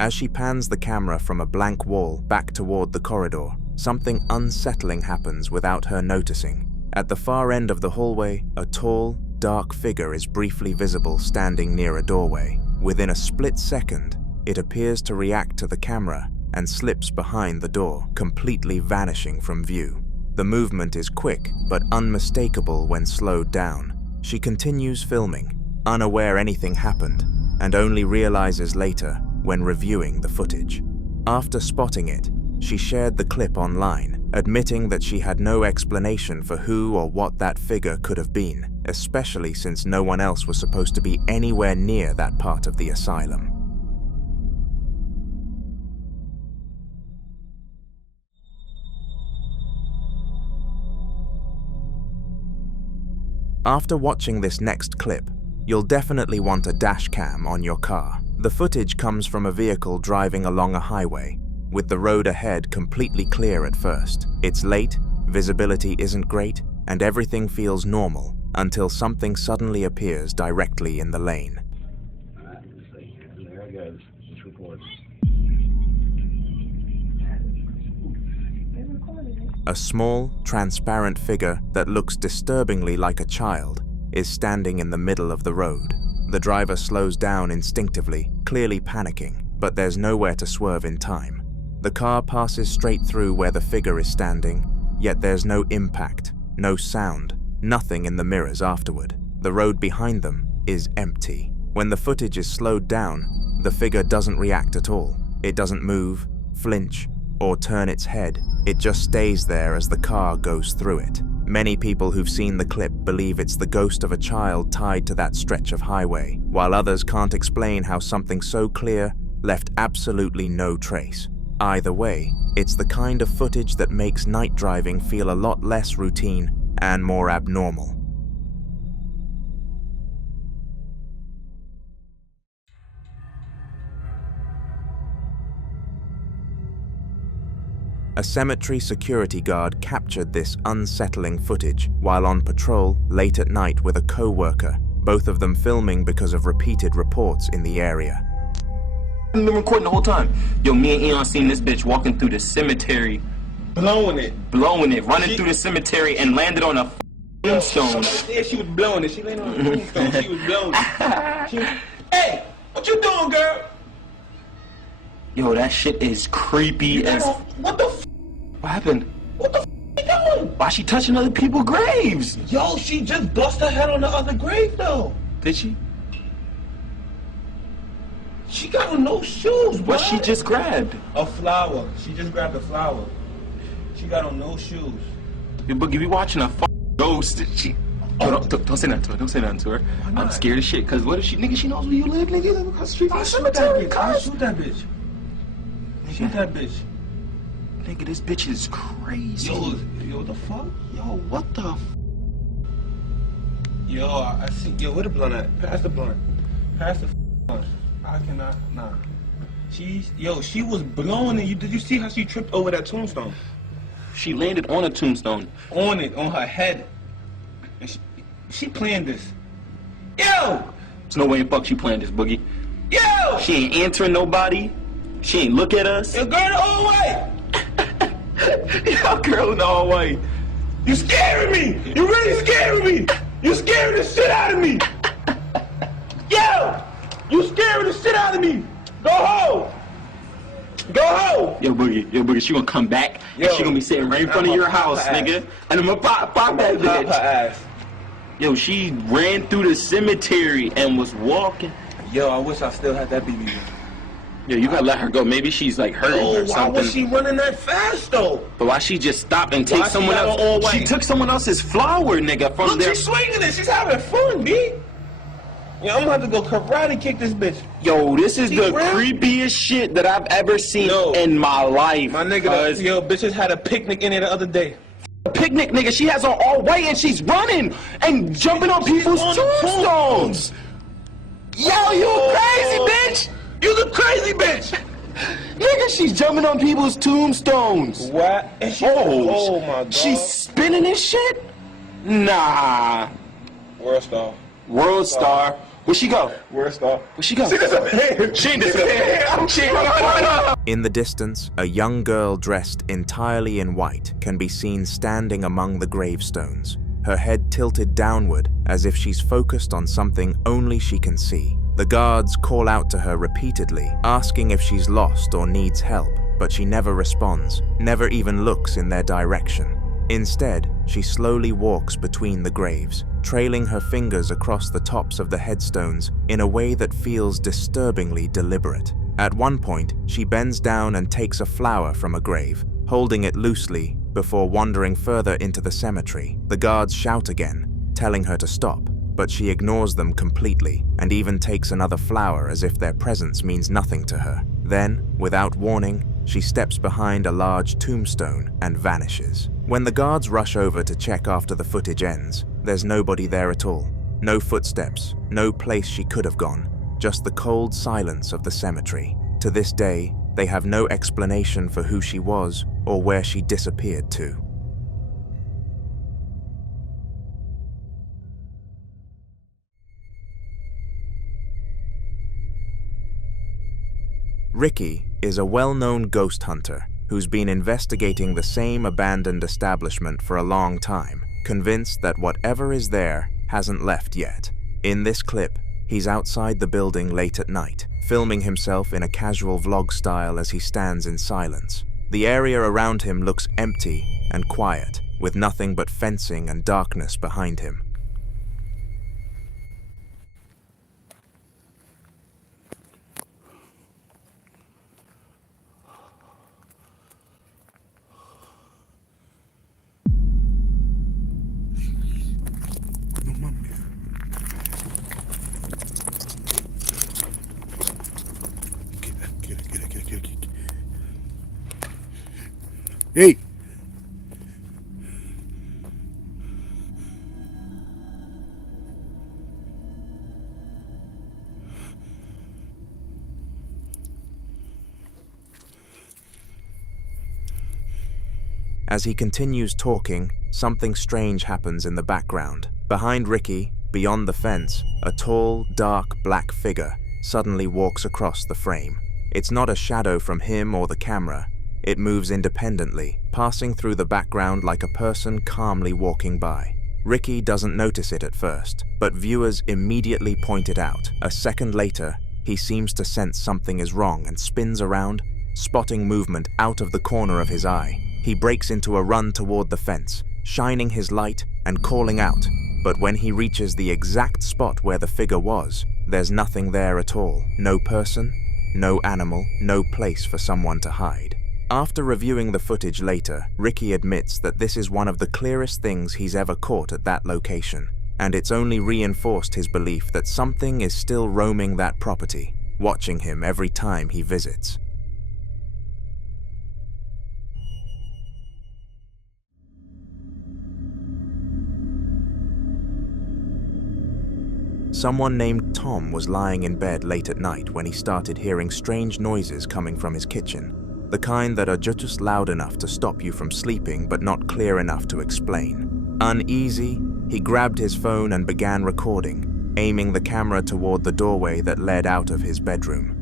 As she pans the camera from a blank wall back toward the corridor, something unsettling happens without her noticing. At the far end of the hallway, a tall, dark figure is briefly visible standing near a doorway. Within a split second, it appears to react to the camera and slips behind the door, completely vanishing from view. The movement is quick, but unmistakable when slowed down. She continues filming, unaware anything happened, and only realizes later when reviewing the footage. After spotting it, she shared the clip online, admitting that she had no explanation for who or what that figure could have been, especially since no one else was supposed to be anywhere near that part of the asylum. After watching this next clip, you'll definitely want a dash cam on your car. The footage comes from a vehicle driving along a highway, with the road ahead completely clear at first. It's late, visibility isn't great, and everything feels normal until something suddenly appears directly in the lane. There it goes. Just record. A small, transparent figure that looks disturbingly like a child is standing in the middle of the road. The driver slows down instinctively, clearly panicking, but there's nowhere to swerve in time. The car passes straight through where the figure is standing, yet there's no impact, no sound, nothing in the mirrors afterward. The road behind them is empty. When the footage is slowed down, the figure doesn't react at all. It doesn't move, flinch, or turn its head. It just stays there as the car goes through it. Many people who've seen the clip believe it's the ghost of a child tied to that stretch of highway, while others can't explain how something so clear left absolutely no trace. Either way, it's the kind of footage that makes night driving feel a lot less routine and more abnormal. A cemetery security guard captured this unsettling footage while on patrol late at night with a co-worker, both of them filming because of repeated reports in the area. I've been recording the whole time. Yo, me and Eon seen this bitch walking through the cemetery. Blowing it, running through the cemetery and landed on a tombstone. Yeah, she was blowing it. She landed on a tombstone. She was blowing it. Hey, what you doing, girl? Yo, that shit is creepy as... What the f***? What happened? What the f*** you doing? Why she touching other people's graves? Yo, she just bust her head on the other grave, though. Did she? She got on no shoes, bro. What she just grabbed? A flower. She just grabbed a flower. She got on no shoes. Yo, Boogie, we watching a ghost. She. Yo, don't say nothing to her. Don't say nothing to her. I'm scared as shit. Cause what if she, nigga, she knows where you live, nigga? Live across the street from the cemetery. I'll shoot that bitch. Shoot that bitch. Nigga, this bitch is crazy. Yo, what the fuck? Yo, what the? Yo, I see. Yo, where the blunt at? Pass the blunt. Pass the blunt. I cannot. Nah. She was blowing it. Did you see how she tripped over that tombstone? She landed on a tombstone. On it, on her head. And she planned this. Yo! There's no way in fuck she planned this, Boogie. Yo! She ain't answering nobody. She ain't look at us. Yo, girl, the whole way! Yo, girl in the hallway. You scaring me! You really scaring me! You scaring the shit out of me! Yo! You scaring the shit out of me! Go home! Go home! Yo, Boogie, she gonna come back and she gonna be sitting right in front of your house, nigga. And I'm gonna pop that bitch. Her ass. Yo, she ran through the cemetery and was walking. Yo, I wish I still had that BB gun. Yo, you gotta let her go. Maybe she's like hurting or something. Why was she running that fast though? But why she just stopped and take someone else? She took someone else's flower, nigga, from Look, there. she's swinging it. She's having fun, B. Yo, I'm gonna have to go karate kick this bitch. Yo, this is the creepiest shit that I've ever seen in my life. My nigga, yo, bitches had a picnic in there the other day. A picnic, nigga. She has on all white and she's running and jumping on people's tombstones. Yo, you crazy bitch. You the crazy bitch. Nigga, she's jumping on people's tombstones. What? Oh my God. She's spinning this shit? Nah. World Star. World Star. Where'd she go? World Star. Where'd she go? She disappeared. She disappeared. In the distance, a young girl dressed entirely in white can be seen standing among the gravestones, her head tilted downward as if she's focused on something only she can see. The guards call out to her repeatedly, asking if she's lost or needs help, but she never responds, never even looks in their direction. Instead, she slowly walks between the graves, trailing her fingers across the tops of the headstones in a way that feels disturbingly deliberate. At one point, she bends down and takes a flower from a grave, holding it loosely before wandering further into the cemetery. The guards shout again, telling her to stop, but she ignores them completely and even takes another flower as if their presence means nothing to her. Then, without warning, she steps behind a large tombstone and vanishes. When the guards rush over to check after the footage ends, there's nobody there at all. No footsteps, no place she could have gone, just the cold silence of the cemetery. To this day, they have no explanation for who she was or where she disappeared to. Ricky is a well-known ghost hunter who's been investigating the same abandoned establishment for a long time, convinced that whatever is there hasn't left yet. In this clip, he's outside the building late at night, filming himself in a casual vlog style as he stands in silence. The area around him looks empty and quiet, with nothing but fencing and darkness behind him. Hey! As he continues talking, something strange happens in the background. Behind Ricky, beyond the fence, a tall, dark, black figure suddenly walks across the frame. It's not a shadow from him or the camera. It moves independently, passing through the background like a person calmly walking by. Ricky doesn't notice it at first, but viewers immediately point it out. A second later, he seems to sense something is wrong and spins around, spotting movement out of the corner of his eye. He breaks into a run toward the fence, shining his light and calling out, but when he reaches the exact spot where the figure was, there's nothing there at all. No person, no animal, no place for someone to hide. After reviewing the footage later, Ricky admits that this is one of the clearest things he's ever caught at that location, and it's only reinforced his belief that something is still roaming that property, watching him every time he visits. Someone named Tom was lying in bed late at night when he started hearing strange noises coming from his kitchen, the kind that are just loud enough to stop you from sleeping but not clear enough to explain. Uneasy, he grabbed his phone and began recording, aiming the camera toward the doorway that led out of his bedroom.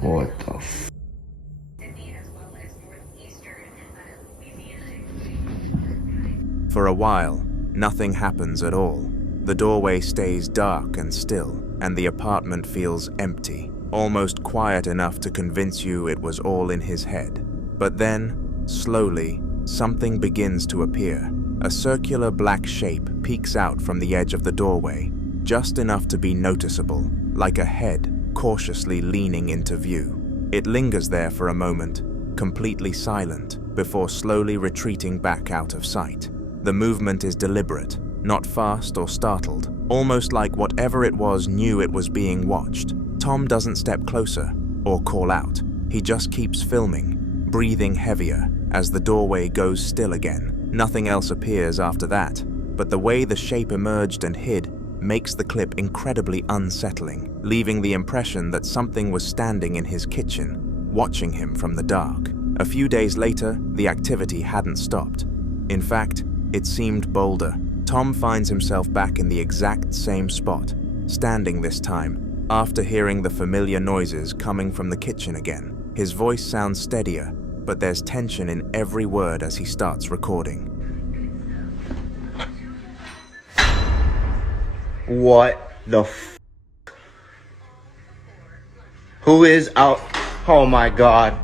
What the f? For a while, nothing happens at all. The doorway stays dark and still, and the apartment feels empty, almost quiet enough to convince you it was all in his head. But then, slowly, something begins to appear. A circular black shape peeks out from the edge of the doorway, just enough to be noticeable, like a head cautiously leaning into view. It lingers there for a moment, completely silent, before slowly retreating back out of sight. The movement is deliberate, not fast or startled, almost like whatever it was knew it was being watched. Tom doesn't step closer or call out. He just keeps filming, breathing heavier as the doorway goes still again. Nothing else appears after that, but the way the shape emerged and hid makes the clip incredibly unsettling, leaving the impression that something was standing in his kitchen, watching him from the dark. A few days later, the activity hadn't stopped. In fact, it seemed bolder. Tom finds himself back in the exact same spot, standing this time, after hearing the familiar noises coming from the kitchen again. His voice sounds steadier, but there's tension in every word as he starts recording. What the f? Who is out? Oh my god.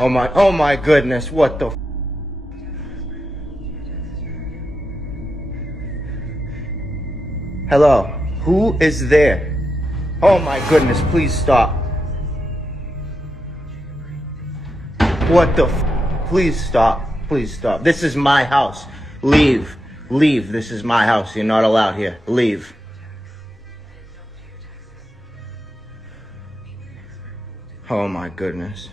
Oh my goodness, what the f? Hello, who is there? Oh my goodness, please stop. What the f? Please stop, please stop. This is my house. Leave. Leave, this is my house. You're not allowed here. Leave. Oh my goodness.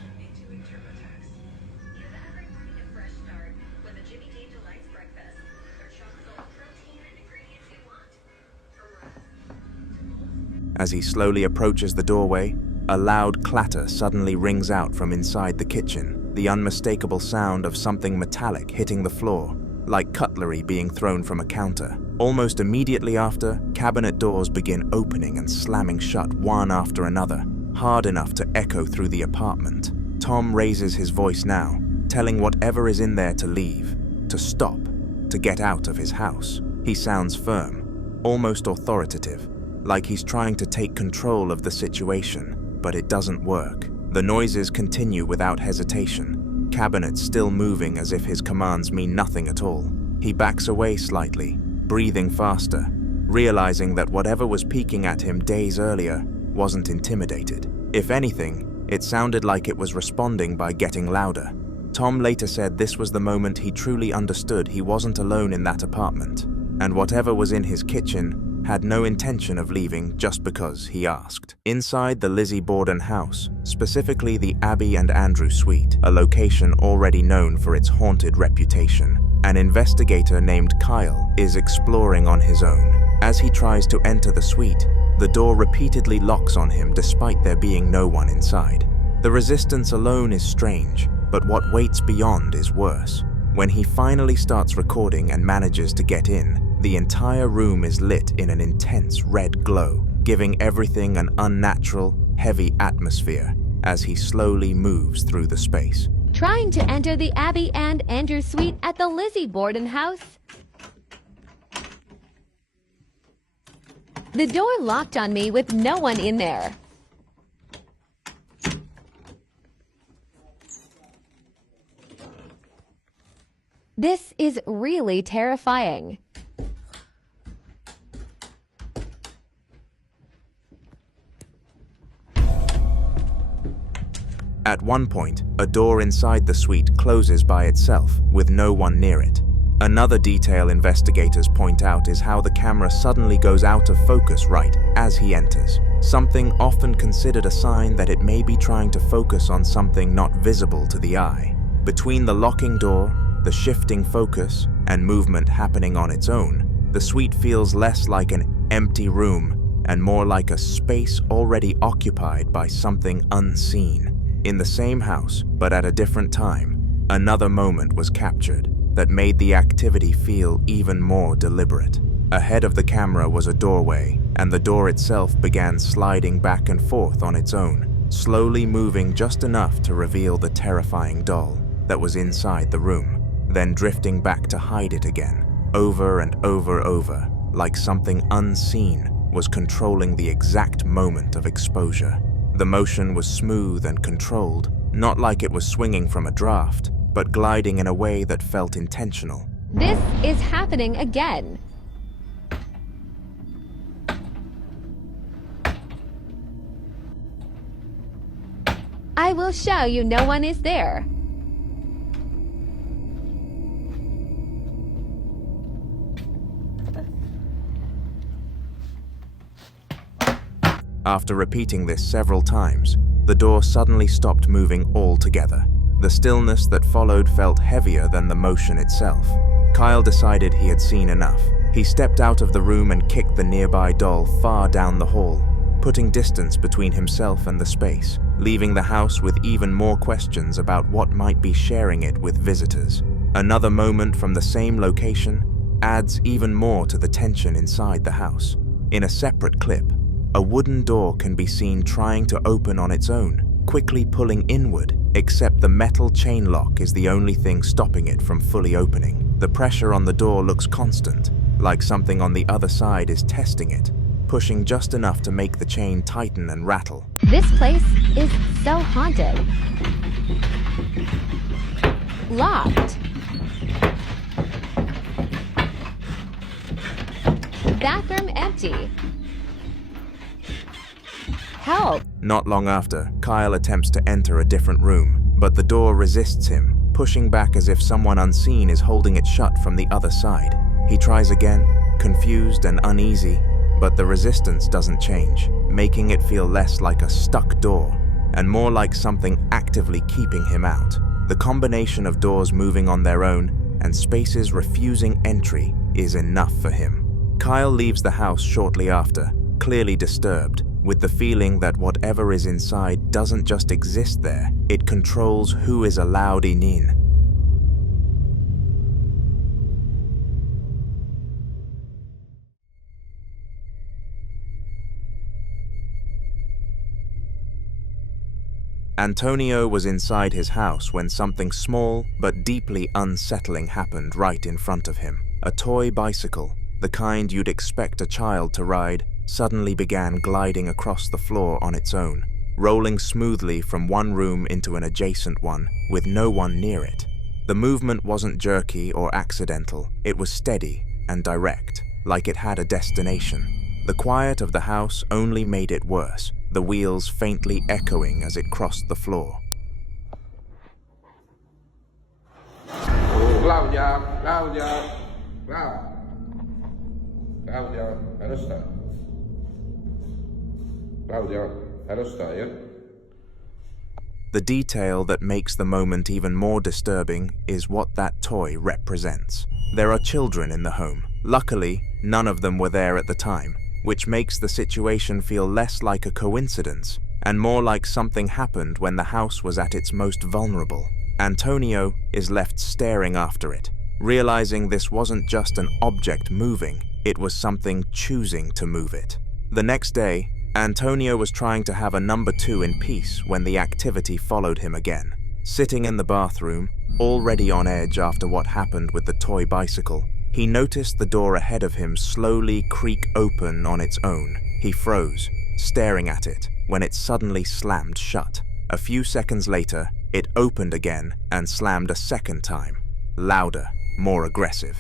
As he slowly approaches the doorway, a loud clatter suddenly rings out from inside the kitchen, the unmistakable sound of something metallic hitting the floor, like cutlery being thrown from a counter. Almost immediately after, cabinet doors begin opening and slamming shut one after another, hard enough to echo through the apartment. Tom raises his voice now, telling whatever is in there to leave, to stop, to get out of his house. He sounds firm, almost authoritative, like he's trying to take control of the situation, but it doesn't work. The noises continue without hesitation, cabinets still moving as if his commands mean nothing at all. He backs away slightly, breathing faster, realizing that whatever was peeking at him days earlier wasn't intimidated. If anything, it sounded like it was responding by getting louder. Tom later said this was the moment he truly understood he wasn't alone in that apartment, and whatever was in his kitchen had no intention of leaving just because he asked. Inside the Lizzie Borden house, specifically the Abby and Andrew suite, a location already known for its haunted reputation, an investigator named Kyle is exploring on his own. As he tries to enter the suite, the door repeatedly locks on him despite there being no one inside. The resistance alone is strange, but what waits beyond is worse. When he finally starts recording and manages to get in, The entire room is lit in an intense red glow, giving everything an unnatural, heavy atmosphere as he slowly moves through the space. Trying to enter the Abby and Andrew suite at the Lizzie Borden house. The door locked on me with no one in there. This is really terrifying. At one point, a door inside the suite closes by itself, with no one near it. Another detail investigators point out is how the camera suddenly goes out of focus right as he enters, something often considered a sign that it may be trying to focus on something not visible to the eye. Between the locking door, the shifting focus, and movement happening on its own, the suite feels less like an empty room and more like a space already occupied by something unseen. In the same house, but at a different time, another moment was captured that made the activity feel even more deliberate. Ahead of the camera was a doorway, and the door itself began sliding back and forth on its own, slowly moving just enough to reveal the terrifying doll that was inside the room, then drifting back to hide it again, over and over, like something unseen was controlling the exact moment of exposure. The motion was smooth and controlled, not like it was swinging from a draft, but gliding in a way that felt intentional. This is happening again. I will show you no one is there. After repeating this several times, the door suddenly stopped moving altogether. The stillness that followed felt heavier than the motion itself. Kyle decided he had seen enough. He stepped out of the room and kicked the nearby doll far down the hall, putting distance between himself and the space, leaving the house with even more questions about what might be sharing it with visitors. Another moment from the same location adds even more to the tension inside the house. In a separate clip, a wooden door can be seen trying to open on its own, quickly pulling inward, except the metal chain lock is the only thing stopping it from fully opening. The pressure on the door looks constant, like something on the other side is testing it, pushing just enough to make the chain tighten and rattle. This place is so haunted. Locked. Bathroom empty. Help! Not long after, Kyle attempts to enter a different room, but the door resists him, pushing back as if someone unseen is holding it shut from the other side. He tries again, confused and uneasy, but the resistance doesn't change, making it feel less like a stuck door and more like something actively keeping him out. The combination of doors moving on their own and spaces refusing entry is enough for him. Kyle leaves the house shortly after, clearly disturbed, with the feeling that whatever is inside doesn't just exist there, it controls who is allowed in. Antonio was inside his house when something small but deeply unsettling happened right in front of him. A toy bicycle, the kind you'd expect a child to ride, suddenly began gliding across the floor on its own, rolling smoothly from one room into an adjacent one, with no one near it. The movement wasn't jerky or accidental, it was steady and direct, like it had a destination. The quiet of the house only made it worse, the wheels faintly echoing as it crossed the floor. Claudia, The detail that makes the moment even more disturbing is what that toy represents. There are children in the home. Luckily, none of them were there at the time, which makes the situation feel less like a coincidence and more like something happened when the house was at its most vulnerable. Antonio is left staring after it, realizing this wasn't just an object moving, it was something choosing to move it. The next day, Antonio was trying to have a number 2 in peace when the activity followed him again. Sitting in the bathroom, already on edge after what happened with the toy bicycle, he noticed the door ahead of him slowly creak open on its own. He froze, staring at it, when it suddenly slammed shut. A few seconds later, it opened again and slammed a second time. Louder, more aggressive.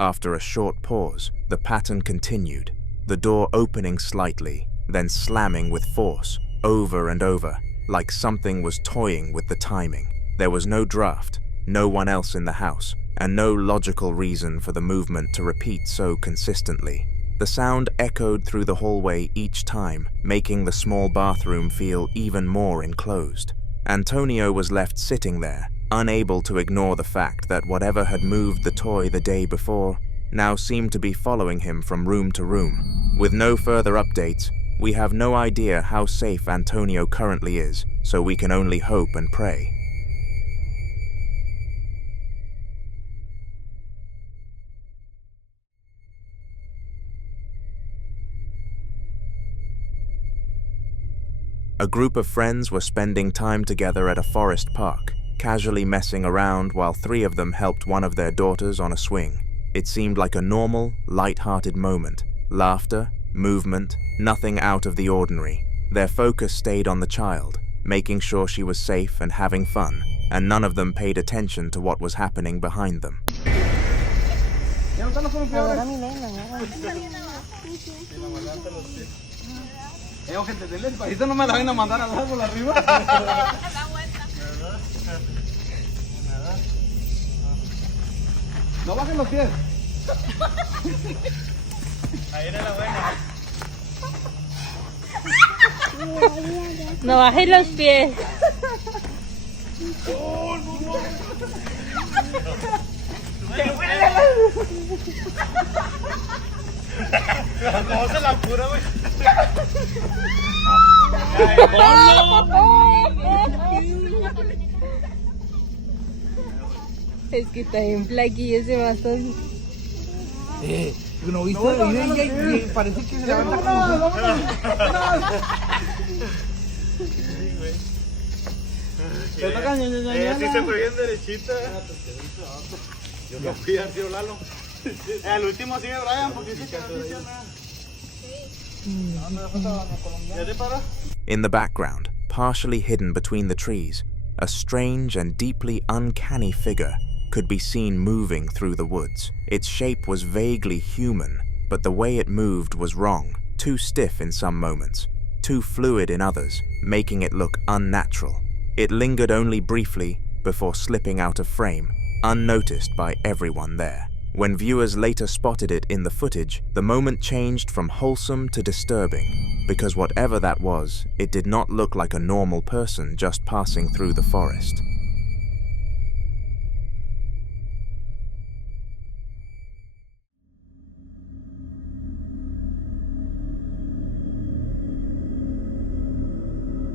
After a short pause, the pattern continued, the door opening slightly, then slamming with force, over and over, like something was toying with the timing. There was no draft, no one else in the house, and no logical reason for the movement to repeat so consistently. The sound echoed through the hallway each time, making the small bathroom feel even more enclosed. Antonio was left sitting there, unable to ignore the fact that whatever had moved the toy the day before now seemed to be following him from room to room. With no further updates, we have no idea how safe Antonio currently is, so we can only hope and pray. A group of friends were spending time together at a forest park, casually messing around while 3 of them helped one of their daughters on a swing. It seemed like a normal, light-hearted moment. Laughter, movement, nothing out of the ordinary. Their focus stayed on the child, making sure she was safe and having fun, and none of them paid attention to what was happening behind them. Gente, denle despacito, no me la vayan a mandar al árbol arriba. No bajen los pies. Ahí era la buena. No bajen los pies. ¿Cómo se la cura, güey? Es que está bien flaquillo ese bastón. ¿No viste? Parece que se levanta como... ¿Te toca, Ella sí se fue bien derechita. Yo no fui a Arcio Lalo. El último sigue Brian porque dice que no dice nada. In the background, partially hidden between the trees, a strange and deeply uncanny figure could be seen moving through the woods. Its shape was vaguely human, but the way it moved was wrong, too stiff in some moments, too fluid in others, making it look unnatural. It lingered only briefly before slipping out of frame, unnoticed by everyone there. When viewers later spotted it in the footage, the moment changed from wholesome to disturbing, because whatever that was, it did not look like a normal person just passing through the forest.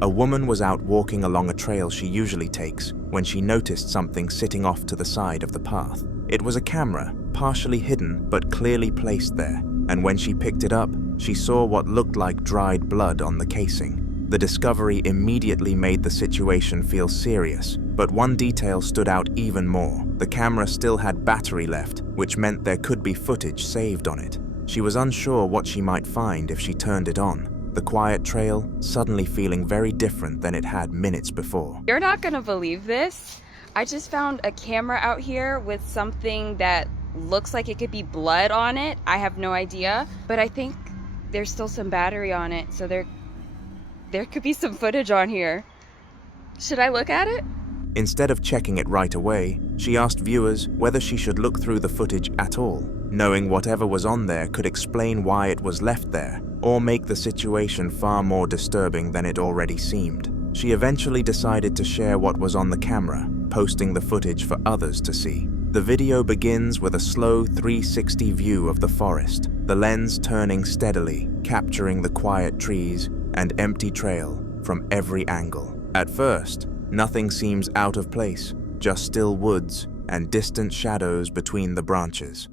A woman was out walking along a trail she usually takes when she noticed something sitting off to the side of the path. It was a camera, partially hidden but clearly placed there, and when she picked it up, she saw what looked like dried blood on the casing. The discovery immediately made the situation feel serious, but one detail stood out even more. The camera still had battery left, which meant there could be footage saved on it. She was unsure what she might find if she turned it on, the quiet trail suddenly feeling very different than it had minutes before. You're not gonna believe this. I just found a camera out here with something that looks like it could be blood on it. I have no idea, but I think there's still some battery on it, so there could be some footage on here. Should I look at it? Instead of checking it right away, she asked viewers whether she should look through the footage at all, knowing whatever was on there could explain why it was left there, or make the situation far more disturbing than it already seemed. She eventually decided to share what was on the camera, posting the footage for others to see. The video begins with a slow 360 view of the forest, the lens turning steadily, capturing the quiet trees and empty trail from every angle. At first, nothing seems out of place, just still woods and distant shadows between the branches.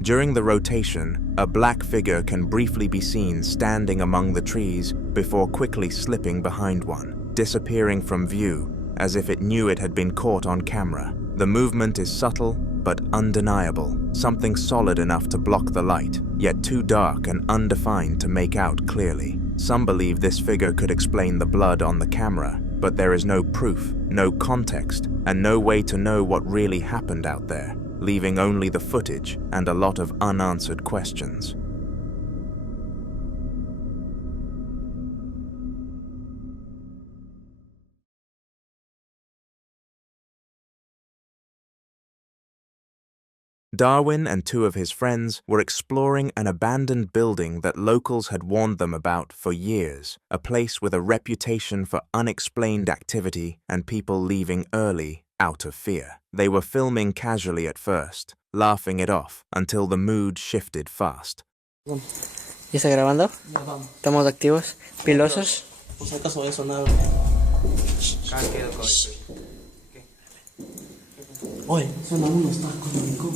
During the rotation, a black figure can briefly be seen standing among the trees before quickly slipping behind one, disappearing from view as if it knew it had been caught on camera. The movement is subtle but undeniable, something solid enough to block the light, yet too dark and undefined to make out clearly. Some believe this figure could explain the blood on the camera, but there is no proof, no context, and no way to know what really happened out there, leaving only the footage and a lot of unanswered questions. Darwin and two of his friends were exploring an abandoned building that locals had warned them about for years, a place with a reputation for unexplained activity and people leaving early out of fear. They were filming casually at first, laughing it off until the mood shifted fast. ¿Ya está grabando? ¿Estamos activos? ¿Pilosos? Por si acaso voy a sonar. Oye, suenan unos tacos, amigo.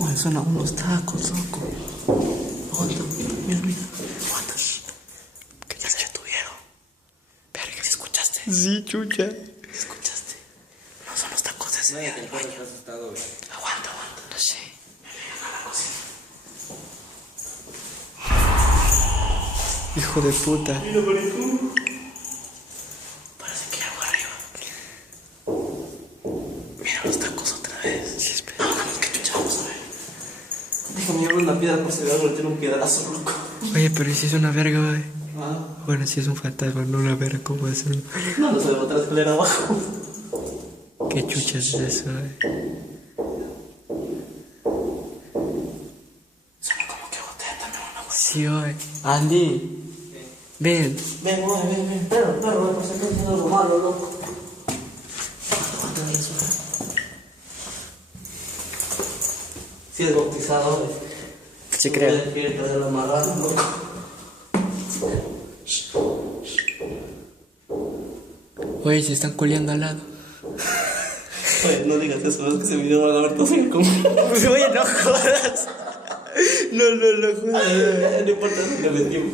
Oye, suenan unos tacos, loco. Aguanta, mira, mira. Aguanta. Que ya se detuvieron. Pero que escuchaste. Sí, chucha. ¿Escuchaste? No son los tacos de ese día del baño. Aguanta, aguanta. No sé. Hijo de puta. Mira, marico. Parece que hay algo arriba. Mira los tacos otra vez. Sí, espera. No, vamos, que chucha, vamos a ver. Déjame llevar una piedra por si me va a meter un piedrazo, loco. Oye, pero si es una verga, güey. Ah. Bueno, si es un fantasma, no una verga, ¿cómo es eso? No, no se va a botar la escalera abajo. ¿Qué chucha es eso, güey? Suena como que botea también una güey. Sí, güey. Andy. Ven. Ven, güey, ven. Pero, por si acaso es algo malo, loco. Aguanta, eso. Sí, es bautizado, güey. Se cree. Quiere traer la marrana, loco. Oye, se están coleando al lado. Oye, no digas eso, es que ese video van a ver todos como... Oye, no jodas. No jodas. No importa, no le metimos.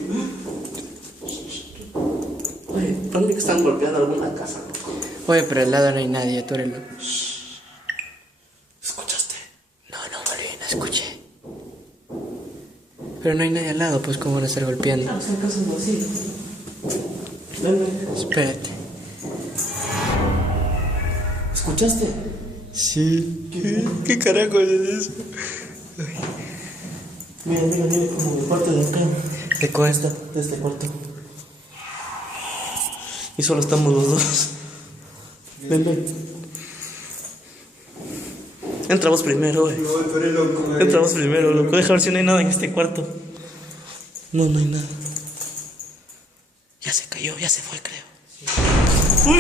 Oye, para mí que están golpeando alguna casa, loco. Oye, pero al lado no hay nadie, tú eres loco. ¿Escuchaste? No, Malvin, escuché. Pero no hay nadie al lado, pues cómo van a estar golpeando. No, son casas vacías. Ven. Espérate. ¿Escuchaste? Sí. ¿Qué carajo es eso? Mira, como de parte de acá. ¿De cuál? De este cuarto. Y solo estamos los dos. Ven. Entra vos primero, güey. Entra vos primero, loco. Deja ver si no hay nada en este cuarto. No hay nada. Ya se cayó, ya se fue, creo. ¡Uy!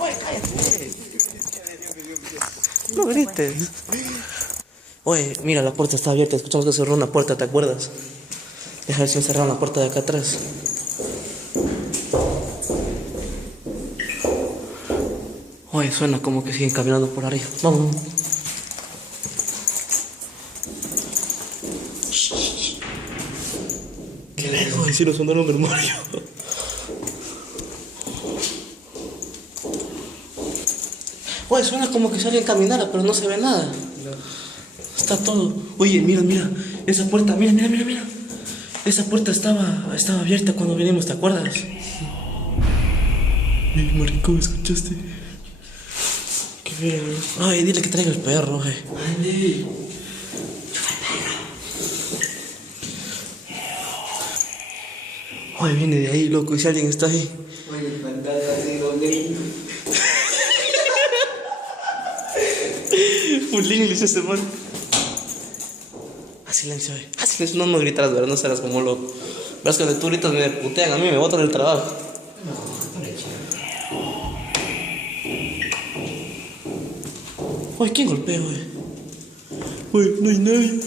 ¡Oye, cállate! No grites. Oye, mira, la puerta está abierta. Escuchamos que cerró una puerta, ¿te acuerdas? Deja ver si cerraron la puerta de acá atrás. Oye, suena como que siguen caminando por arriba. Vamos. Qué lejos, si nos sonaron memoria. Oye, suena como que si alguien caminara, pero no se ve nada. Está todo. Oye, mira. Esa puerta, mira. Esa puerta estaba abierta cuando vinimos, ¿te acuerdas? Sí. Marico, ¿me escuchaste? Ay, dile que traiga el perro, Andy. Ay, viene de ahí, loco, y si alguien está ahí. Oye, el fantasma así, ¿dónde? Un link le hice este man. Haz silencio, haz silencio, no gritas, ¿verdad? No serás como loco. Verás que cuando tú gritas me putean, a mí me botan del trabajo. Oye, ¿quién golpea, Oye, no hay nadie.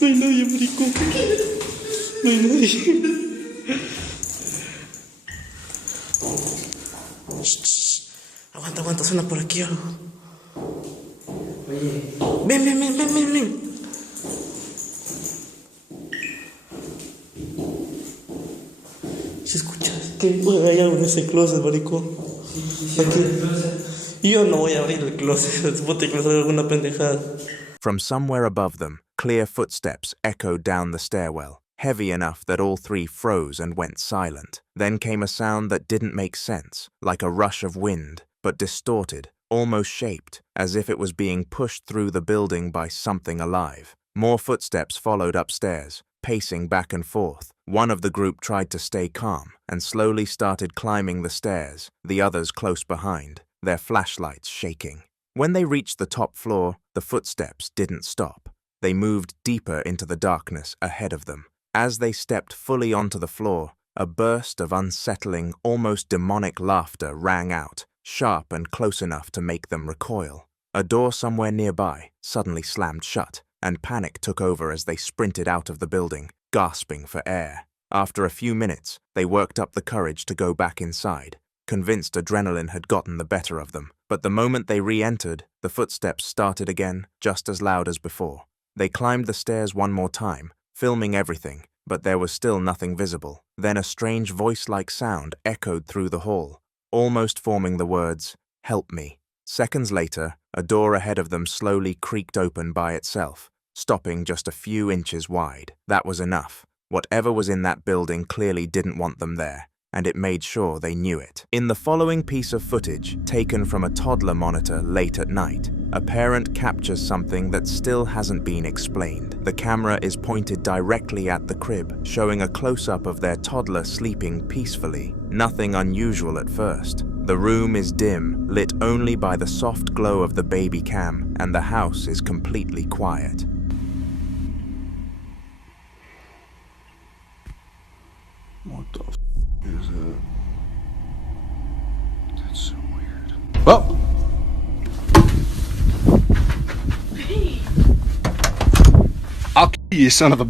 No hay nadie, marico. No hay nadie. Aguanta, suena por aquí algo. Oye. Ven. ¿Se escucha? ¿Qué? Hay algo en ese closet, marico. Sí, aquí. Yo no voy a abrir el closet. Después te closet alguna pendejada. From somewhere above them, clear footsteps echoed down the stairwell, heavy enough that all three froze and went silent. Then came a sound that didn't make sense, like a rush of wind, but distorted, almost shaped, as if it was being pushed through the building by something alive. More footsteps followed upstairs, pacing back and forth. One of the group tried to stay calm and slowly started climbing the stairs, the others close behind, their flashlights shaking. When they reached the top floor, the footsteps didn't stop. They moved deeper into the darkness ahead of them. As they stepped fully onto the floor, a burst of unsettling, almost demonic laughter rang out, sharp and close enough to make them recoil. A door somewhere nearby suddenly slammed shut, and panic took over as they sprinted out of the building, gasping for air. After a few minutes, they worked up the courage to go back inside, convinced adrenaline had gotten the better of them. But the moment they re-entered, the footsteps started again, just as loud as before. They climbed the stairs one more time, filming everything, but there was still nothing visible. Then a strange voice-like sound echoed through the hall, almost forming the words, "Help me." Seconds later, a door ahead of them slowly creaked open by itself, stopping just a few inches wide. That was enough. Whatever was in that building clearly didn't want them there, and it made sure they knew it. In the following piece of footage, taken from a toddler monitor late at night, a parent captures something that still hasn't been explained. The camera is pointed directly at the crib, showing a close-up of their toddler sleeping peacefully. Nothing unusual at first. The room is dim, lit only by the soft glow of the baby cam, and the house is completely quiet. What the is that? That's so weird. Well! I'll kill you, son of a...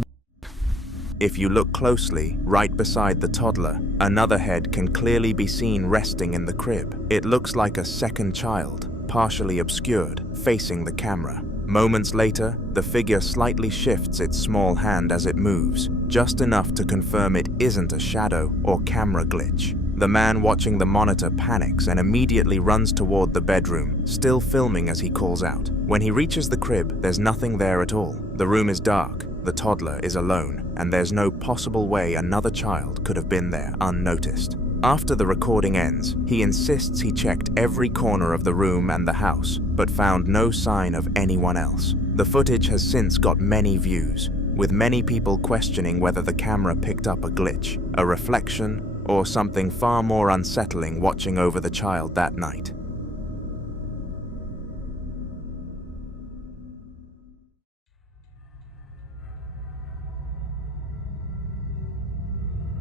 If you look closely, right beside the toddler, another head can clearly be seen resting in the crib. It looks like a second child, partially obscured, facing the camera. Moments later, the figure slightly shifts its small hand as it moves, just enough to confirm it isn't a shadow or camera glitch. The man watching the monitor panics and immediately runs toward the bedroom, still filming as he calls out. When he reaches the crib, there's nothing there at all. The room is dark, the toddler is alone, and there's no possible way another child could have been there unnoticed. After the recording ends, he insists he checked every corner of the room and the house, but found no sign of anyone else. The footage has since got many views, with many people questioning whether the camera picked up a glitch, a reflection, or something far more unsettling watching over the child that night.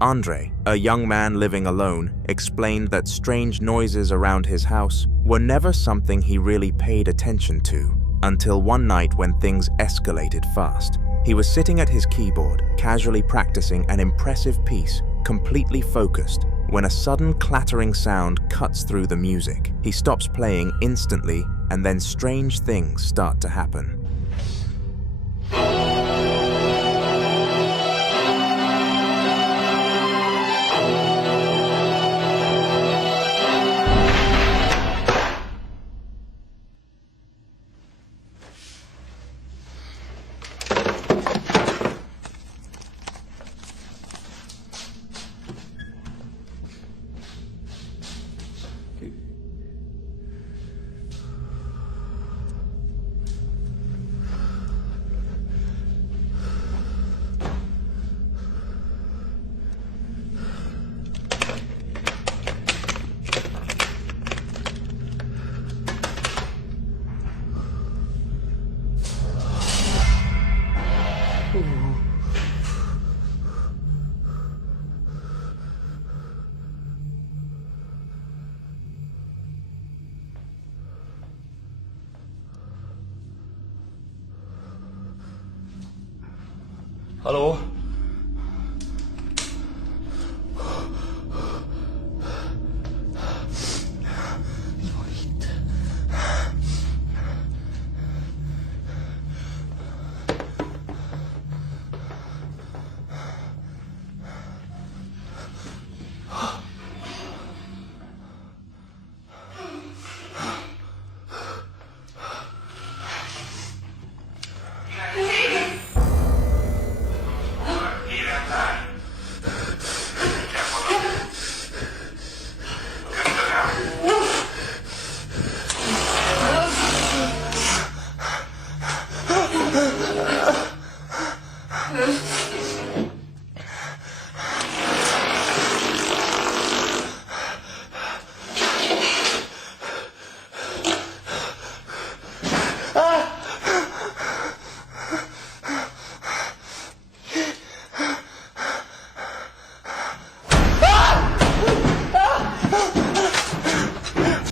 Andre, a young man living alone, explained that strange noises around his house were never something he really paid attention to, until one night when things escalated fast. He was sitting at his keyboard, casually practicing an impressive piece, completely focused, when a sudden clattering sound cuts through the music. He stops playing instantly, and then strange things start to happen. Hallå?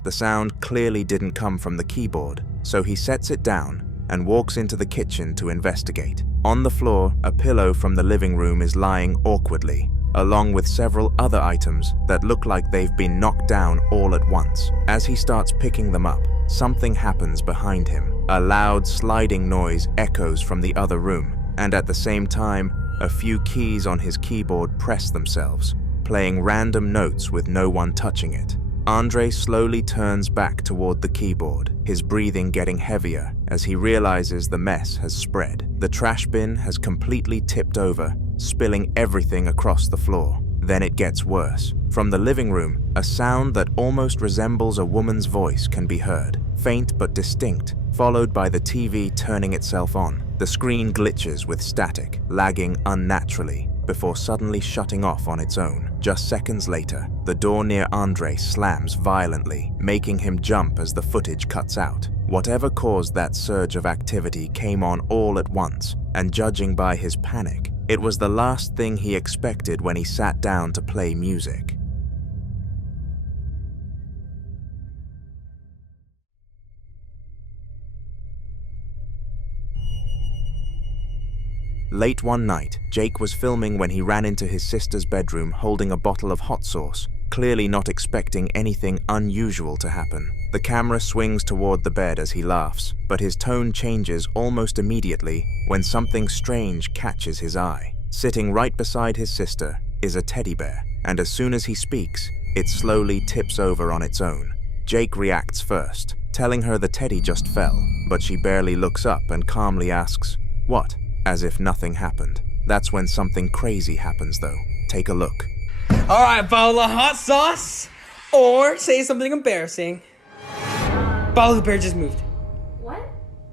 The sound clearly didn't come from the keyboard, so he sets it down and walks into the kitchen to investigate. On the floor, a pillow from the living room is lying awkwardly, along with several other items that look like they've been knocked down all at once. As he starts picking them up, something happens behind him. A loud sliding noise echoes from the other room, and at the same time, a few keys on his keyboard press themselves, playing random notes with no one touching it. Andre slowly turns back toward the keyboard, his breathing getting heavier as he realizes the mess has spread. The trash bin has completely tipped over, spilling everything across the floor. Then it gets worse. From the living room, a sound that almost resembles a woman's voice can be heard, faint but distinct, followed by the TV turning itself on. The screen glitches with static, lagging unnaturally, before suddenly shutting off on its own. Just seconds later, the door near Andre slams violently, making him jump as the footage cuts out. Whatever caused that surge of activity came on all at once, and judging by his panic, it was the last thing he expected when he sat down to play music. Late one night, Jake was filming when he ran into his sister's bedroom holding a bottle of hot sauce, clearly not expecting anything unusual to happen. The camera swings toward the bed as he laughs, but his tone changes almost immediately when something strange catches his eye. Sitting right beside his sister is a teddy bear, and as soon as he speaks, it slowly tips over on its own. Jake reacts first, telling her the teddy just fell, but she barely looks up and calmly asks, "What?" as if nothing happened. That's when something crazy happens though. Take a look. Alright, bottle of hot sauce, or say something embarrassing. Bottle of the bear just moved. What?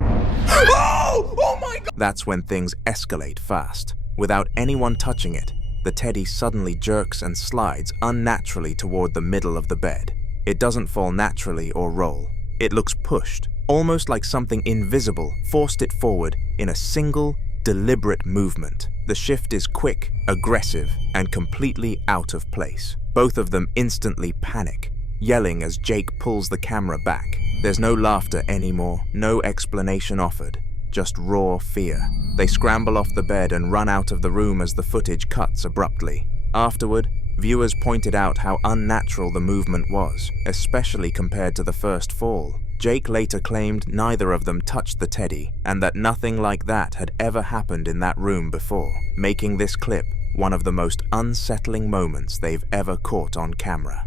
Oh my god! That's when things escalate fast. Without anyone touching it, the teddy suddenly jerks and slides unnaturally toward the middle of the bed. It doesn't fall naturally or roll. It looks pushed, almost like something invisible forced it forward in a single, deliberate movement. The shift is quick, aggressive, and completely out of place. Both of them instantly panic, yelling as Jake pulls the camera back. There's no laughter anymore, no explanation offered, just raw fear. They scramble off the bed and run out of the room as the footage cuts abruptly. Afterward, viewers pointed out how unnatural the movement was, especially compared to the first fall. Jake later claimed neither of them touched the teddy and that nothing like that had ever happened in that room before, making this clip one of the most unsettling moments they've ever caught on camera.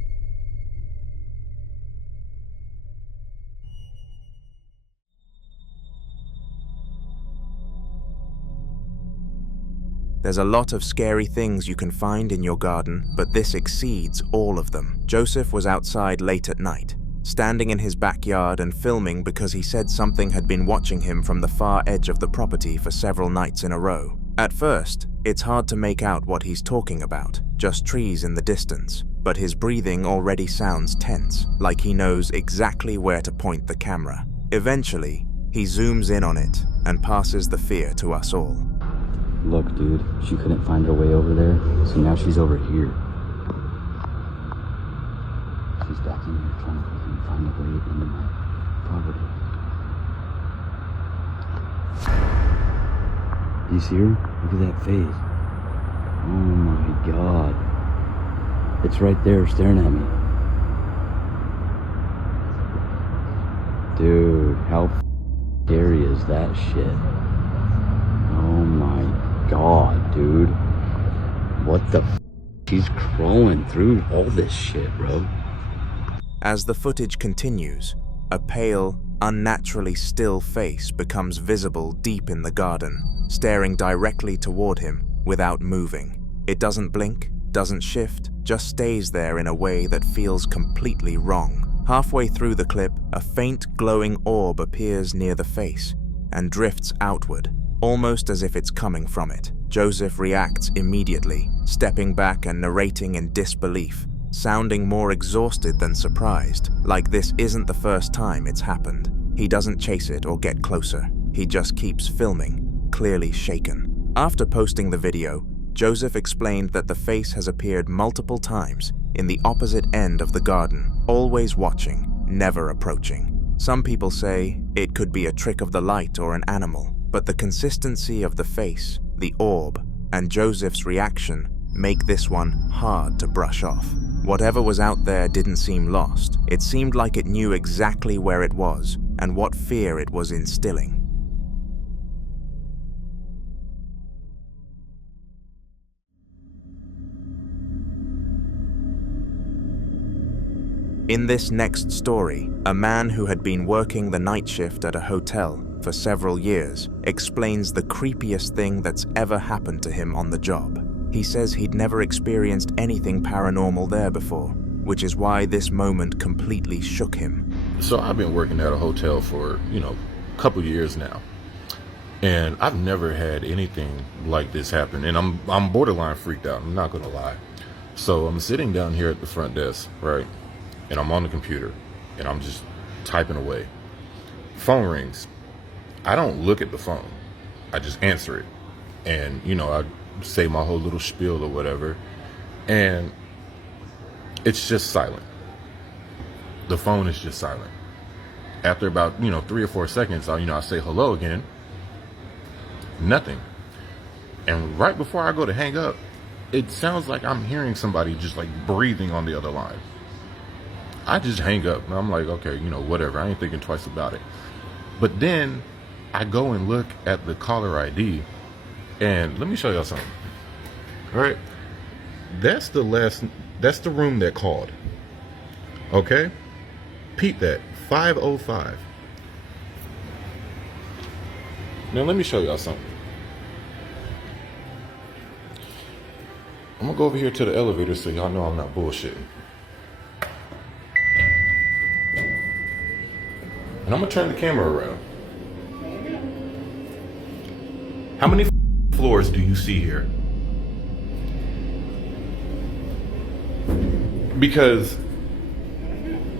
There's a lot of scary things you can find in your garden, but this exceeds all of them. Joseph was outside late at night, standing in his backyard and filming because he said something had been watching him from the far edge of the property for several nights in a row. At first, it's hard to make out what he's talking about, just trees in the distance, but his breathing already sounds tense, like he knows exactly where to point the camera. Eventually, he zooms in on it and passes the fear to us all. Look, dude, she couldn't find her way over there, so now she's over here. She's back in here trying to find a way into my property. You see her? Look at that face. Oh my god. It's right there staring at me. Dude, how scary is that shit? Oh my god, dude. What the f? She's crawling through all this shit, bro. As the footage continues, a pale, unnaturally still face becomes visible deep in the garden, staring directly toward him without moving. It doesn't blink, doesn't shift, just stays there in a way that feels completely wrong. Halfway through the clip, a faint glowing orb appears near the face and drifts outward, almost as if it's coming from it. Joseph reacts immediately, stepping back and narrating in disbelief, sounding more exhausted than surprised, like this isn't the first time it's happened. He doesn't chase it or get closer. He just keeps filming, clearly shaken. After posting the video, Joseph explained that the face has appeared multiple times in the opposite end of the garden, always watching, never approaching. Some people say it could be a trick of the light or an animal, but the consistency of the face, the orb, and Joseph's reaction make this one hard to brush off. Whatever was out there didn't seem lost. It seemed like it knew exactly where it was and what fear it was instilling. In this next story, a man who had been working the night shift at a hotel for several years explains the creepiest thing that's ever happened to him on the job. He says he'd never experienced anything paranormal there before, which is why this moment completely shook him. So I've been working at a hotel for, a couple years now. And I've never had anything like this happen. And I'm borderline freaked out, I'm not gonna lie. So I'm sitting down here at the front desk, right? And I'm on the computer and I'm just typing away. Phone rings. I don't look at the phone. I just answer it. And, I say my whole little spiel or whatever. And it's just silent. The phone is just silent. After about, 3 or 4 seconds, I say hello again. Nothing. And right before I go to hang up, it sounds like I'm hearing somebody just like breathing on the other line. I just hang up and I'm like, okay, whatever. I ain't thinking twice about it. But then I go and look at the caller ID and let me show y'all something. All right. That's the room that called. Okay. Peep that. 505. Now let me show y'all something. I'm gonna go over here to the elevator so y'all know I'm not bullshitting. And I'm gonna turn the camera around. How many floors do you see here? Because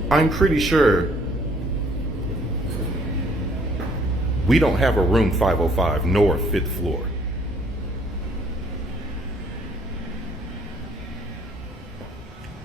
I'm pretty sure we don't have a room 505 nor 5th floor.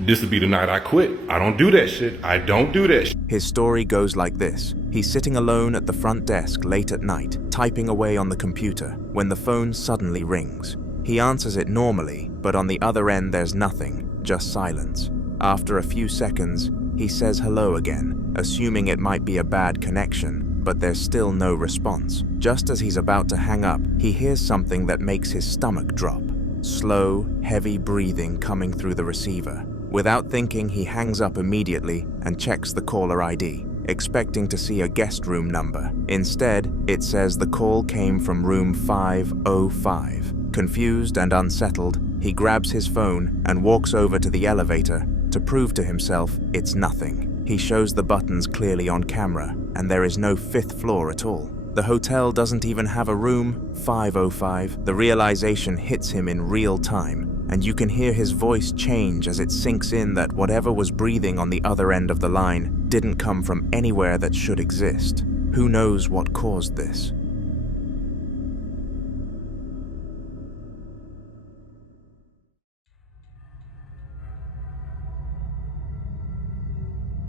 This would be the night I quit. I don't do that shit. I don't do that shit. His story goes like this. He's sitting alone at the front desk late at night, typing away on the computer, when the phone suddenly rings. He answers it normally, but on the other end there's nothing, just silence. After a few seconds, he says hello again, assuming it might be a bad connection, but there's still no response. Just as he's about to hang up, he hears something that makes his stomach drop. Slow, heavy breathing coming through the receiver. Without thinking, he hangs up immediately and checks the caller ID, expecting to see a guest room number. Instead, it says the call came from room 505. Confused and unsettled, he grabs his phone and walks over to the elevator to prove to himself it's nothing. He shows the buttons clearly on camera, and there is no 5th floor at all. The hotel doesn't even have a room 505. The realization hits him in real time, and you can hear his voice change as it sinks in that whatever was breathing on the other end of the line didn't come from anywhere that should exist. Who knows what caused this?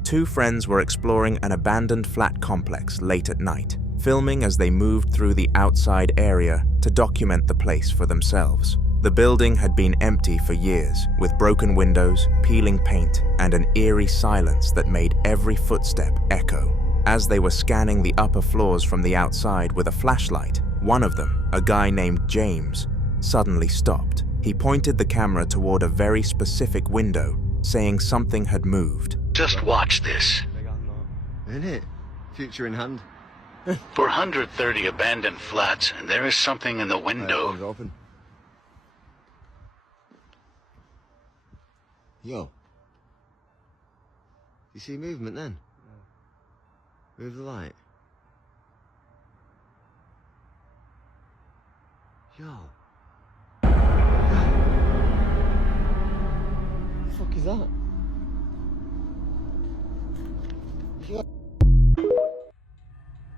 Two friends were exploring an abandoned flat complex late at night, filming as they moved through the outside area to document the place for themselves. The building had been empty for years, with broken windows, peeling paint, and an eerie silence that made every footstep echo. As they were scanning the upper floors from the outside with a flashlight, one of them, a guy named James, suddenly stopped. He pointed the camera toward a very specific window, saying something had moved. Just watch this. Isn't it? Future in hand. 430 abandoned flats, and there is something in the window. Open. Yo. You see movement then? Move the light. Yo. What the fuck is that? Yo.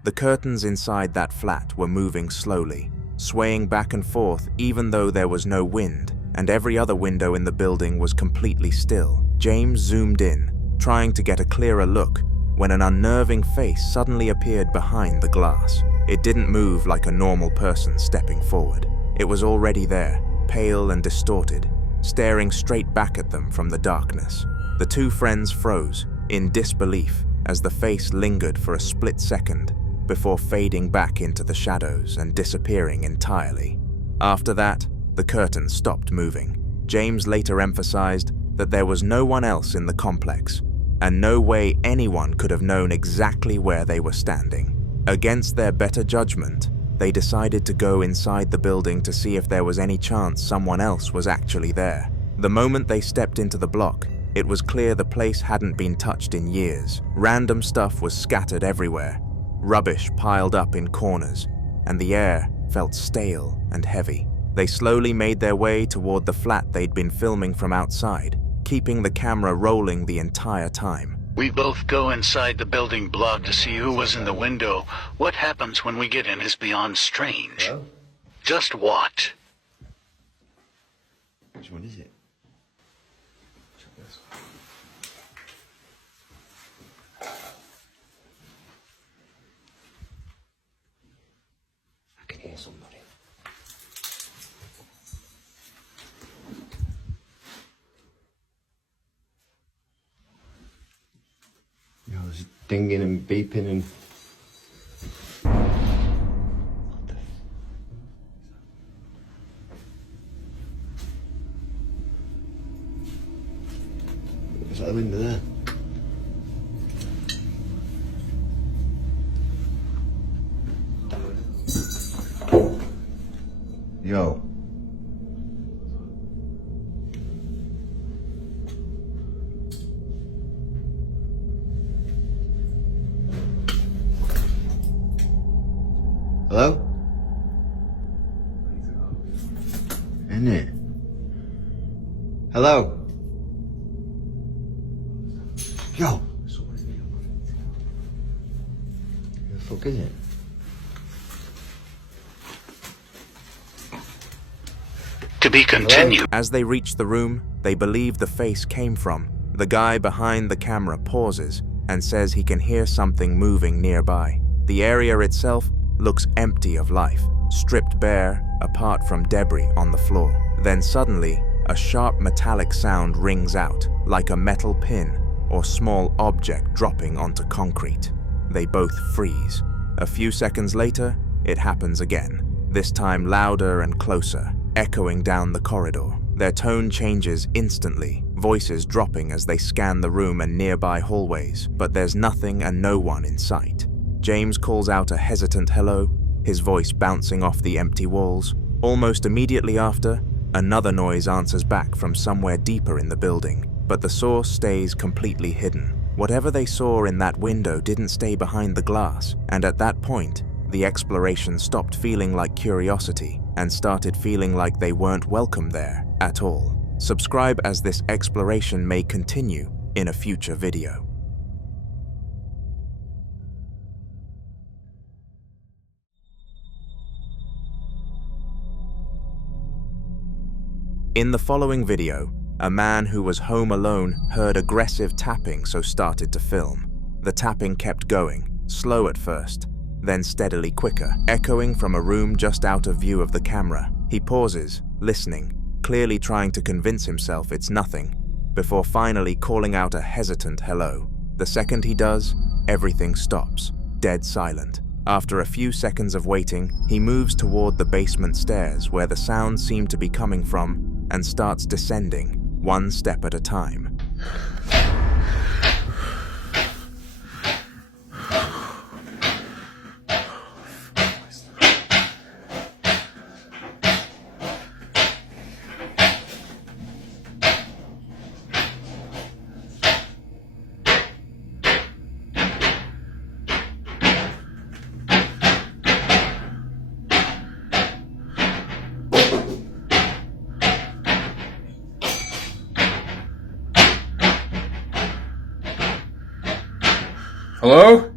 The curtains inside that flat were moving slowly, swaying back and forth even though there was no wind, and every other window in the building was completely still. James zoomed in, trying to get a clearer look, when an unnerving face suddenly appeared behind the glass. It didn't move like a normal person stepping forward. It was already there, pale and distorted, staring straight back at them from the darkness. The two friends froze, in disbelief, as the face lingered for a split second, before fading back into the shadows and disappearing entirely. After that, the curtain stopped moving. James later emphasized that there was no one else in the complex, and no way anyone could have known exactly where they were standing. Against their better judgment, they decided to go inside the building to see if there was any chance someone else was actually there. The moment they stepped into the block, it was clear the place hadn't been touched in years. Random stuff was scattered everywhere, rubbish piled up in corners, and the air felt stale and heavy. They slowly made their way toward the flat they'd been filming from outside, keeping the camera rolling the entire time. We both go inside the building block to see who was in the window. What happens when we get in is beyond strange. Hello? Just watch. Which one is it? Check this. I can hear somebody. You know, there's dinging and beeping and... What the... Is that the window there? Yo. Hello? Isn't it? Hello? Yo! Who the fuck is it? To be continued. As they reach the room they believe the face came from, the guy behind the camera pauses and says he can hear something moving nearby. The area itself looks empty of life, stripped bare apart from debris on the floor. Then suddenly, a sharp metallic sound rings out, like a metal pin or small object dropping onto concrete. They both freeze. A few seconds later, it happens again, this time louder and closer, echoing down the corridor. Their tone changes instantly, voices dropping as they scan the room and nearby hallways, but there's nothing and no one in sight. James calls out a hesitant hello, his voice bouncing off the empty walls. Almost immediately after, another noise answers back from somewhere deeper in the building, but the source stays completely hidden. Whatever they saw in that window didn't stay behind the glass, and at that point, the exploration stopped feeling like curiosity and started feeling like they weren't welcome there at all. Subscribe as this exploration may continue in a future video. In the following video, a man who was home alone heard aggressive tapping, so started to film. The tapping kept going, slow at first, then steadily quicker, echoing from a room just out of view of the camera. He pauses, listening, clearly trying to convince himself it's nothing, before finally calling out a hesitant hello. The second he does, everything stops, dead silent. After a few seconds of waiting, he moves toward the basement stairs where the sounds seem to be coming from and starts descending, one step at a time. Hello?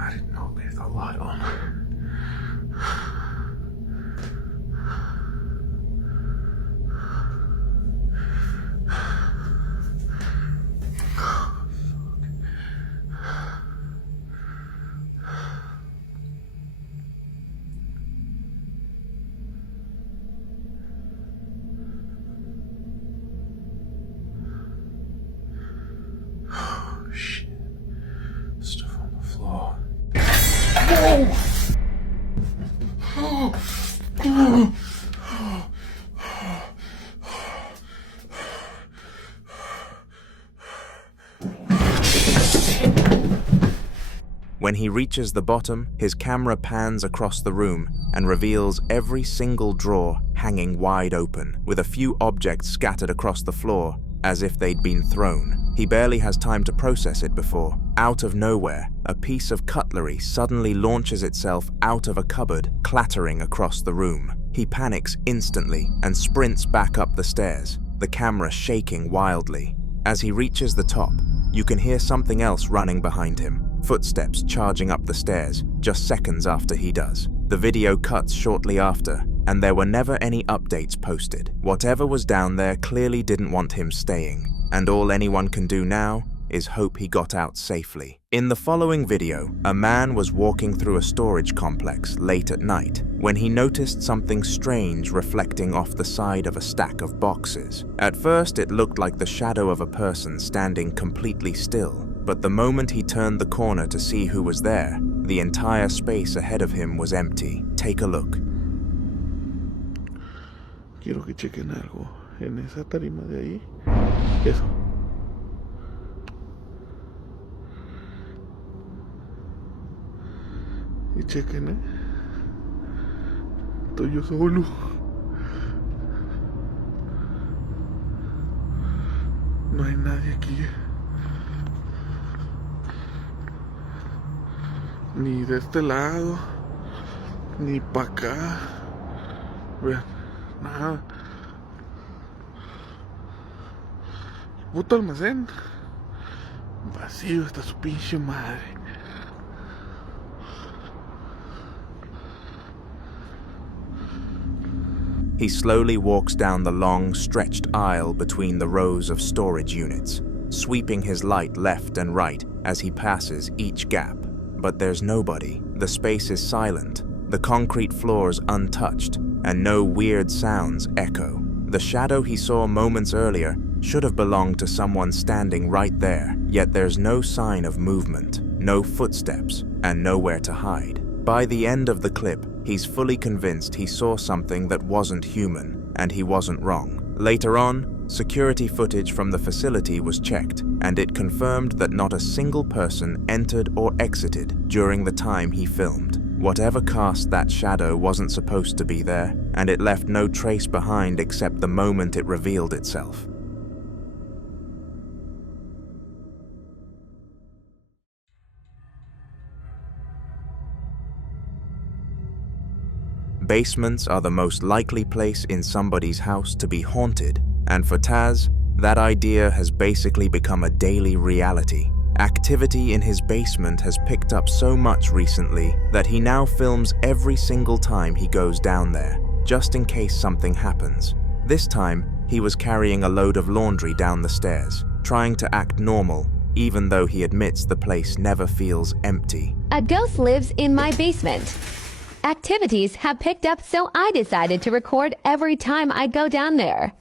I didn't know there's a light on. Oh, shit. Stuff on the floor. Whoa! When he reaches the bottom, his camera pans across the room and reveals every single drawer hanging wide open, with a few objects scattered across the floor as if they'd been thrown. He barely has time to process it before, out of nowhere, a piece of cutlery suddenly launches itself out of a cupboard, clattering across the room. He panics instantly and sprints back up the stairs, the camera shaking wildly. As he reaches the top, you can hear something else running behind him, footsteps charging up the stairs just seconds after he does. The video cuts shortly after, and there were never any updates posted. Whatever was down there clearly didn't want him staying, and all anyone can do now is hope he got out safely. In the following video, a man was walking through a storage complex late at night when he noticed something strange reflecting off the side of a stack of boxes. At first, it looked like the shadow of a person standing completely still, but the moment he turned the corner to see who was there, the entire space ahead of him was empty. Take a look. Quiero que chequen algo en esa tarima de ahí. Eso. Y chequen, estoy yo solo. No hay nadie aquí. Ni de este lado, ni para acá. Vean, nada. Puto almacén vacío hasta su pinche madre. He slowly walks down the long, stretched aisle between the rows of storage units, sweeping his light left and right as he passes each gap. But there's nobody. The space is silent, the concrete floors untouched, and no weird sounds echo. The shadow he saw moments earlier should have belonged to someone standing right there, yet there's no sign of movement, no footsteps, and nowhere to hide. By the end of the clip, he's fully convinced he saw something that wasn't human, and he wasn't wrong. Later on, security footage from the facility was checked, and it confirmed that not a single person entered or exited during the time he filmed. Whatever cast that shadow wasn't supposed to be there, and it left no trace behind except the moment it revealed itself. Basements are the most likely place in somebody's house to be haunted, and for Taz, that idea has basically become a daily reality. Activity in his basement has picked up so much recently that he now films every single time he goes down there, just in case something happens. This time, he was carrying a load of laundry down the stairs, trying to act normal, even though he admits the place never feels empty. A ghost lives in my basement. Activities have picked up, so I decided to record every time I go down there.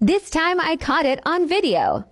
This time I caught it on video.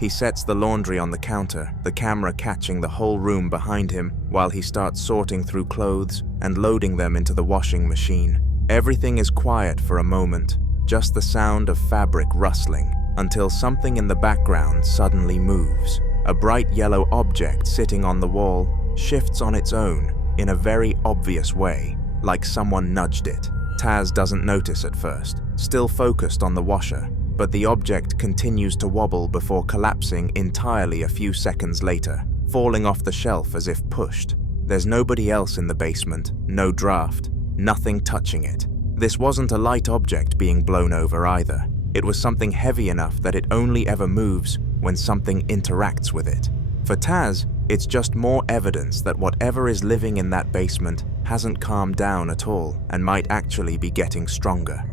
He sets the laundry on the counter, the camera catching the whole room behind him while he starts sorting through clothes and loading them into the washing machine. Everything is quiet for a moment, just the sound of fabric rustling, until something in the background suddenly moves. A bright yellow object sitting on the wall shifts on its own in a very obvious way, like someone nudged it. Taz doesn't notice at first, still focused on the washer, but the object continues to wobble before collapsing entirely a few seconds later, falling off the shelf as if pushed. There's nobody else in the basement, no draft, nothing touching it. This wasn't a light object being blown over either. It was something heavy enough that it only ever moves when something interacts with it. For Taz, it's just more evidence that whatever is living in that basement hasn't calmed down at all and might actually be getting stronger.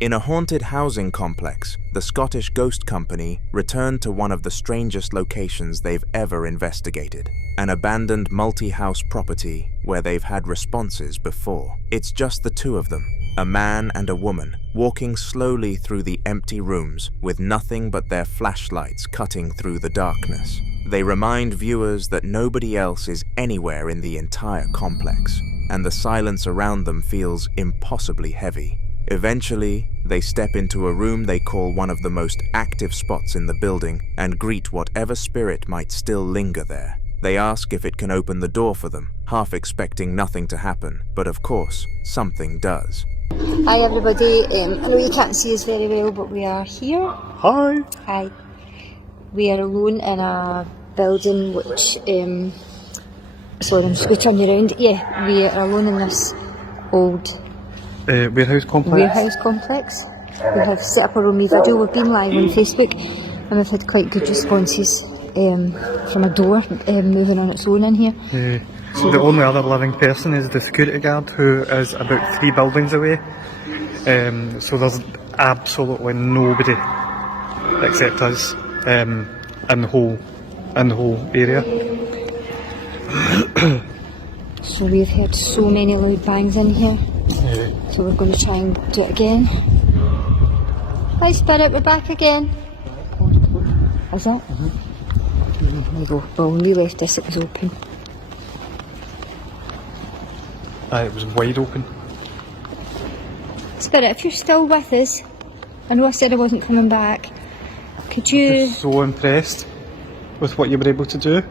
In a haunted housing complex, the Scottish Ghost Company returned to one of the strangest locations they've ever investigated, an abandoned multi-house property where they've had responses before. It's just the two of them, a man and a woman, walking slowly through the empty rooms with nothing but their flashlights cutting through the darkness. They remind viewers that nobody else is anywhere in the entire complex, and the silence around them feels impossibly heavy. Eventually, they step into a room they call one of the most active spots in the building and greet whatever spirit might still linger there. They ask if it can open the door for them, half expecting nothing to happen, but of course, something does. Hi everybody, I know you can't see us very well, but we are here. Hi! Hi. We are alone in a building which, sorry, I'm just going to turn you around. Yeah, we are alone in this old warehouse complex. We have set up a room video. We've been live on Facebook and we've had quite good responses from a door moving on its own in here. So the only other living person is the security guard, who is about 3 buildings away. So there's absolutely nobody except us in the whole area. So we've heard so many loud bangs in here. So we're going to try and do it again. Hi, Spirit, we're back again. Is it? There you go. Well, when we left this, it was open. It was wide open. Spirit, if you're still with us, I know I said I wasn't coming back. Could you... I'm so impressed with what you were able to do.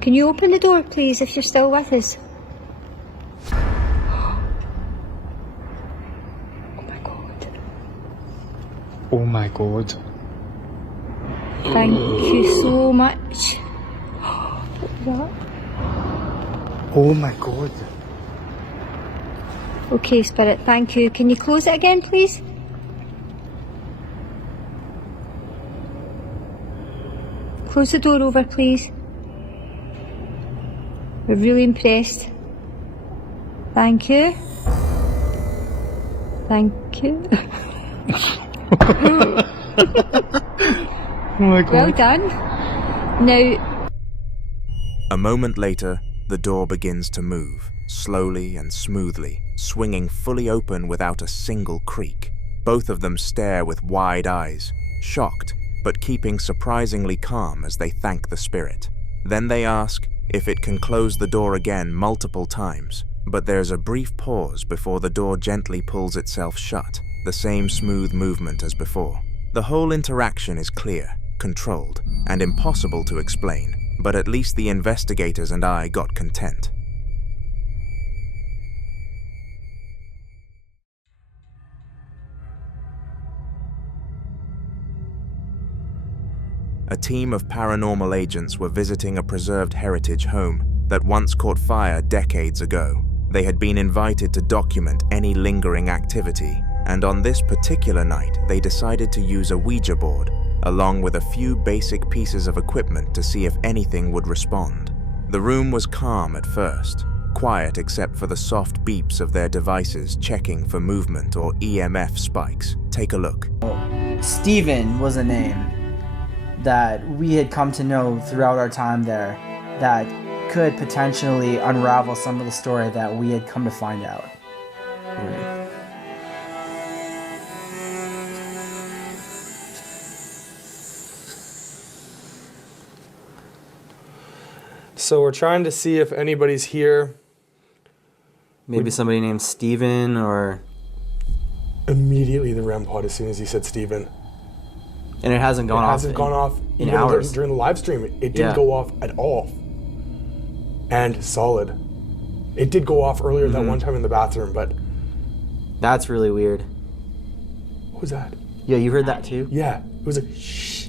Can you open the door, please, if you're still with us? Oh my god. Thank you so much. What was that? Oh my god. Okay, Spirit, thank you. Can you close it again, please? Close the door over, please. We're really impressed. Thank you. Thank you. Oh my god. Well done. Now... A moment later, the door begins to move, slowly and smoothly, swinging fully open without a single creak. Both of them stare with wide eyes, shocked, but keeping surprisingly calm as they thank the spirit. Then they ask if it can close the door again multiple times, but there's a brief pause before the door gently pulls itself shut, the same smooth movement as before. The whole interaction is clear, controlled, and impossible to explain, but at least the investigators and I got content. A team of paranormal agents were visiting a preserved heritage home that once caught fire decades ago. They had been invited to document any lingering activity, and on this particular night they decided to use a Ouija board, along with a few basic pieces of equipment to see if anything would respond. The room was calm at first, quiet except for the soft beeps of their devices checking for movement or EMF spikes. Take a look. Stephen was a name that we had come to know throughout our time there that could potentially unravel some of the story that we had come to find out. So we're trying to see if anybody's here. Maybe somebody named Stephen or... Immediately the REM pod as soon as he said Stephen. And it hasn't gone off. It hasn't gone off in even hours. During the live stream. It didn't go off at all. And solid. It did go off earlier that one time in the bathroom, but... That's really weird. What was that? Yeah, you heard that too? Yeah. It was a shh.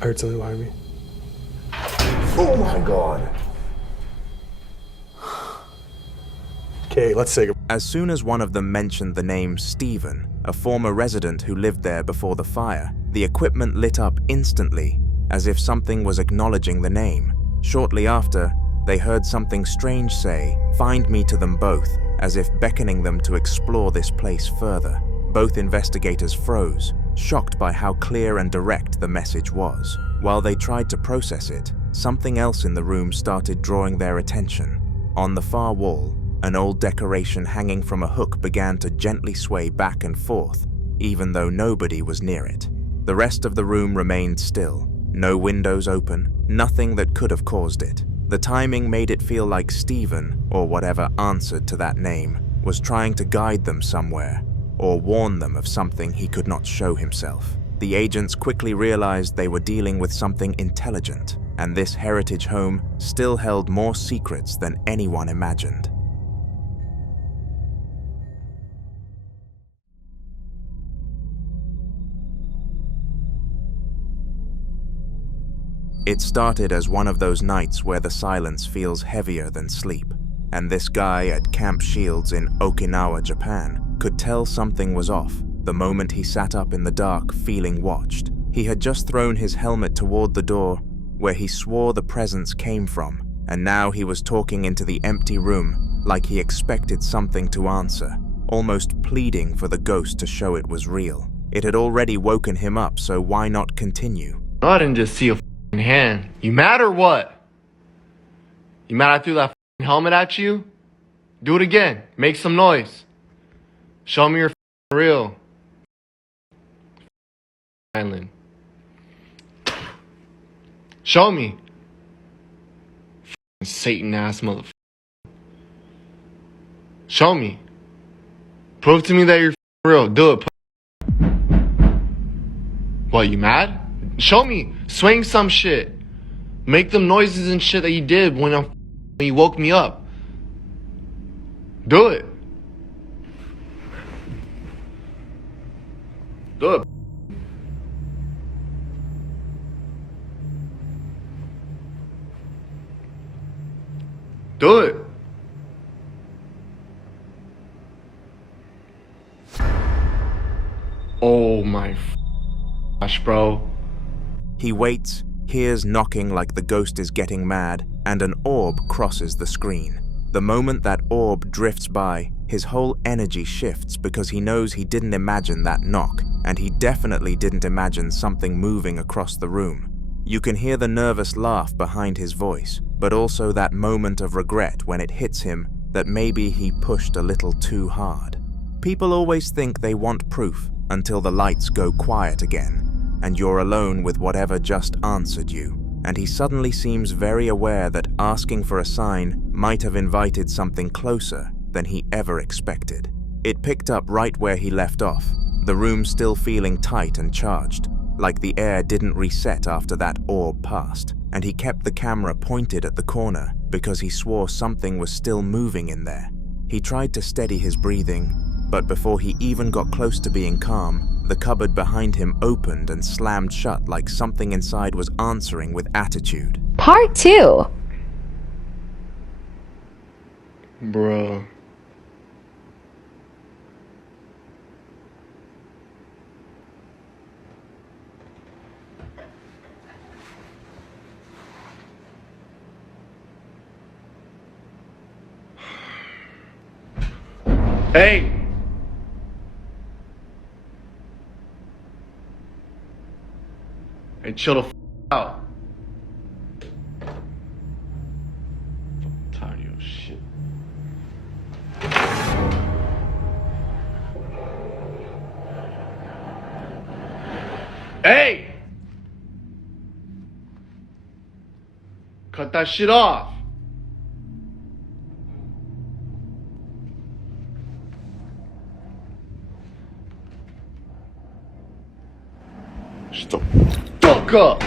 I heard something behind me. Oh my god. Okay, let's say goodbye. As soon as one of them mentioned the name Stephen, a former resident who lived there before the fire, the equipment lit up instantly, as if something was acknowledging the name. Shortly after, they heard something strange say, "Find me," to them both, as if beckoning them to explore this place further. Both investigators froze, shocked by how clear and direct the message was. While they tried to process it, something else in the room started drawing their attention. On the far wall, an old decoration hanging from a hook began to gently sway back and forth, even though nobody was near it. The rest of the room remained still. No windows open, nothing that could have caused it. The timing made it feel like Stephen, or whatever answered to that name, was trying to guide them somewhere, or warn them of something he could not show himself. The agents quickly realized they were dealing with something intelligent, and this heritage home still held more secrets than anyone imagined. It started as one of those nights where the silence feels heavier than sleep, and this guy at Camp Shields in Okinawa, Japan, could tell something was off the moment he sat up in the dark feeling watched. He had just thrown his helmet toward the door where he swore the presence came from, and now he was talking into the empty room like he expected something to answer, almost pleading for the ghost to show it was real. It had already woken him up, so why not continue? I didn't just see a hand. You mad or what? You mad I threw that helmet at you? Do it again. Make some noise. Show me you're real. Island. Show me. Satan ass motherfucker. Show me. Prove to me that you're real. Do it. What, you mad? Show me. Swing some shit. Make them noises and shit that you did when you woke me up. Do it. Do it. Do it. Oh my gosh, bro. He waits, hears knocking like the ghost is getting mad, and an orb crosses the screen. The moment that orb drifts by, his whole energy shifts because he knows he didn't imagine that knock, and he definitely didn't imagine something moving across the room. You can hear the nervous laugh behind his voice, but also that moment of regret when it hits him that maybe he pushed a little too hard. People always think they want proof until the lights go quiet again, and you're alone with whatever just answered you, and he suddenly seems very aware that asking for a sign might have invited something closer than he ever expected. It picked up right where he left off, the room still feeling tight and charged, like the air didn't reset after that orb passed, and he kept the camera pointed at the corner because he swore something was still moving in there. He tried to steady his breathing, but before he even got close to being calm, the cupboard behind him opened and slammed shut like something inside was answering with attitude. Part 2. Bro. Hey! Hey, chill the f out. I'm tired of your shit. Hey! Cut that shit off. Shut the fuck up!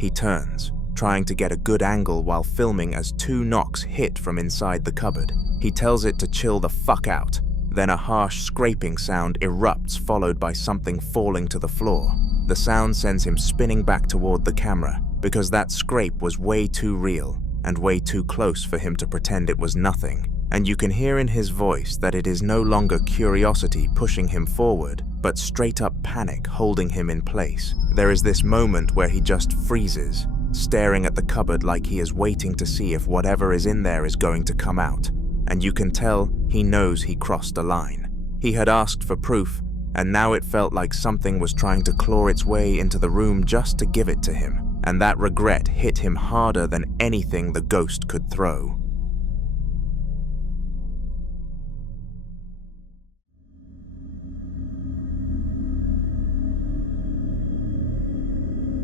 He turns, trying to get a good angle while filming as 2 knocks hit from inside the cupboard. He tells it to chill the fuck out. Then a harsh scraping sound erupts, followed by something falling to the floor. The sound sends him spinning back toward the camera, because that scrape was way too real and way too close for him to pretend it was nothing. And you can hear in his voice that it is no longer curiosity pushing him forward, but straight up panic holding him in place. There is this moment where he just freezes, staring at the cupboard like he is waiting to see if whatever is in there is going to come out. And you can tell he knows he crossed a line. He had asked for proof, and now it felt like something was trying to claw its way into the room just to give it to him. And that regret hit him harder than anything the ghost could throw.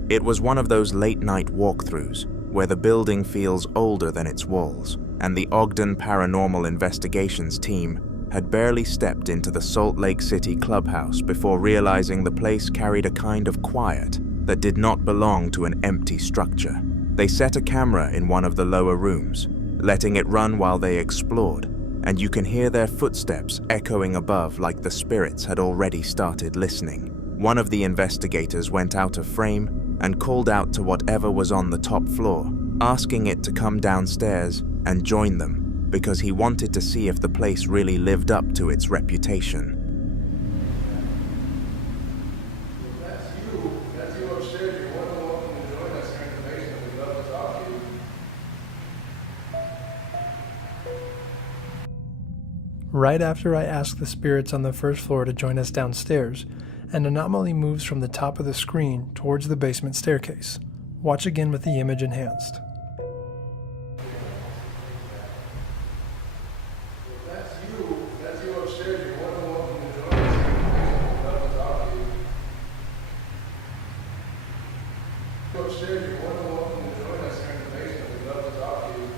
It was one of those late-night walkthroughs where the building feels older than its walls, and the Ogden Paranormal Investigations team had barely stepped into the Salt Lake City clubhouse before realizing the place carried a kind of quiet that did not belong to an empty structure. They set a camera in one of the lower rooms, letting it run while they explored, and you can hear their footsteps echoing above like the spirits had already started listening. One of the investigators went out of frame and called out to whatever was on the top floor, asking it to come downstairs and join them because he wanted to see if the place really lived up to its reputation. That's you upstairs. You're more than welcome to join us here in the basement. We'd love to talk to you. Right after I ask the spirits on the first floor to join us downstairs, an anomaly moves from the top of the screen towards the basement staircase. Watch again with the image enhanced. That's you upstairs. You're more than welcome to join us here in the basement. We'd love to talk to you.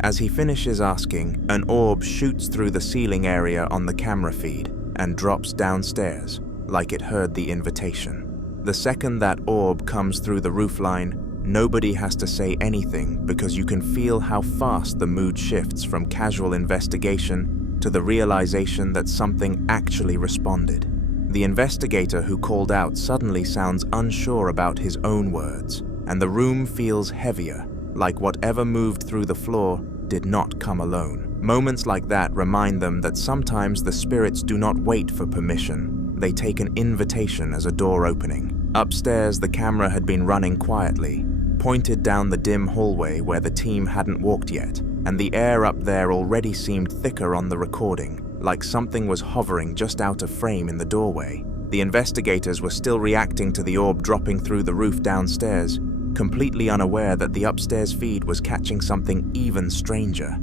As he finishes asking, an orb shoots through the ceiling area on the camera feed and drops downstairs, like it heard the invitation. The second that orb comes through the roofline, nobody has to say anything because you can feel how fast the mood shifts from casual investigation to the realization that something actually responded. The investigator who called out suddenly sounds unsure about his own words, and the room feels heavier, like whatever moved through the floor did not come alone. Moments like that remind them that sometimes the spirits do not wait for permission. They take an invitation as a door opening. Upstairs, the camera had been running quietly, pointed down the dim hallway where the team hadn't walked yet, and the air up there already seemed thicker on the recording, like something was hovering just out of frame in the doorway. The investigators were still reacting to the orb dropping through the roof downstairs, completely unaware that the upstairs feed was catching something even stranger.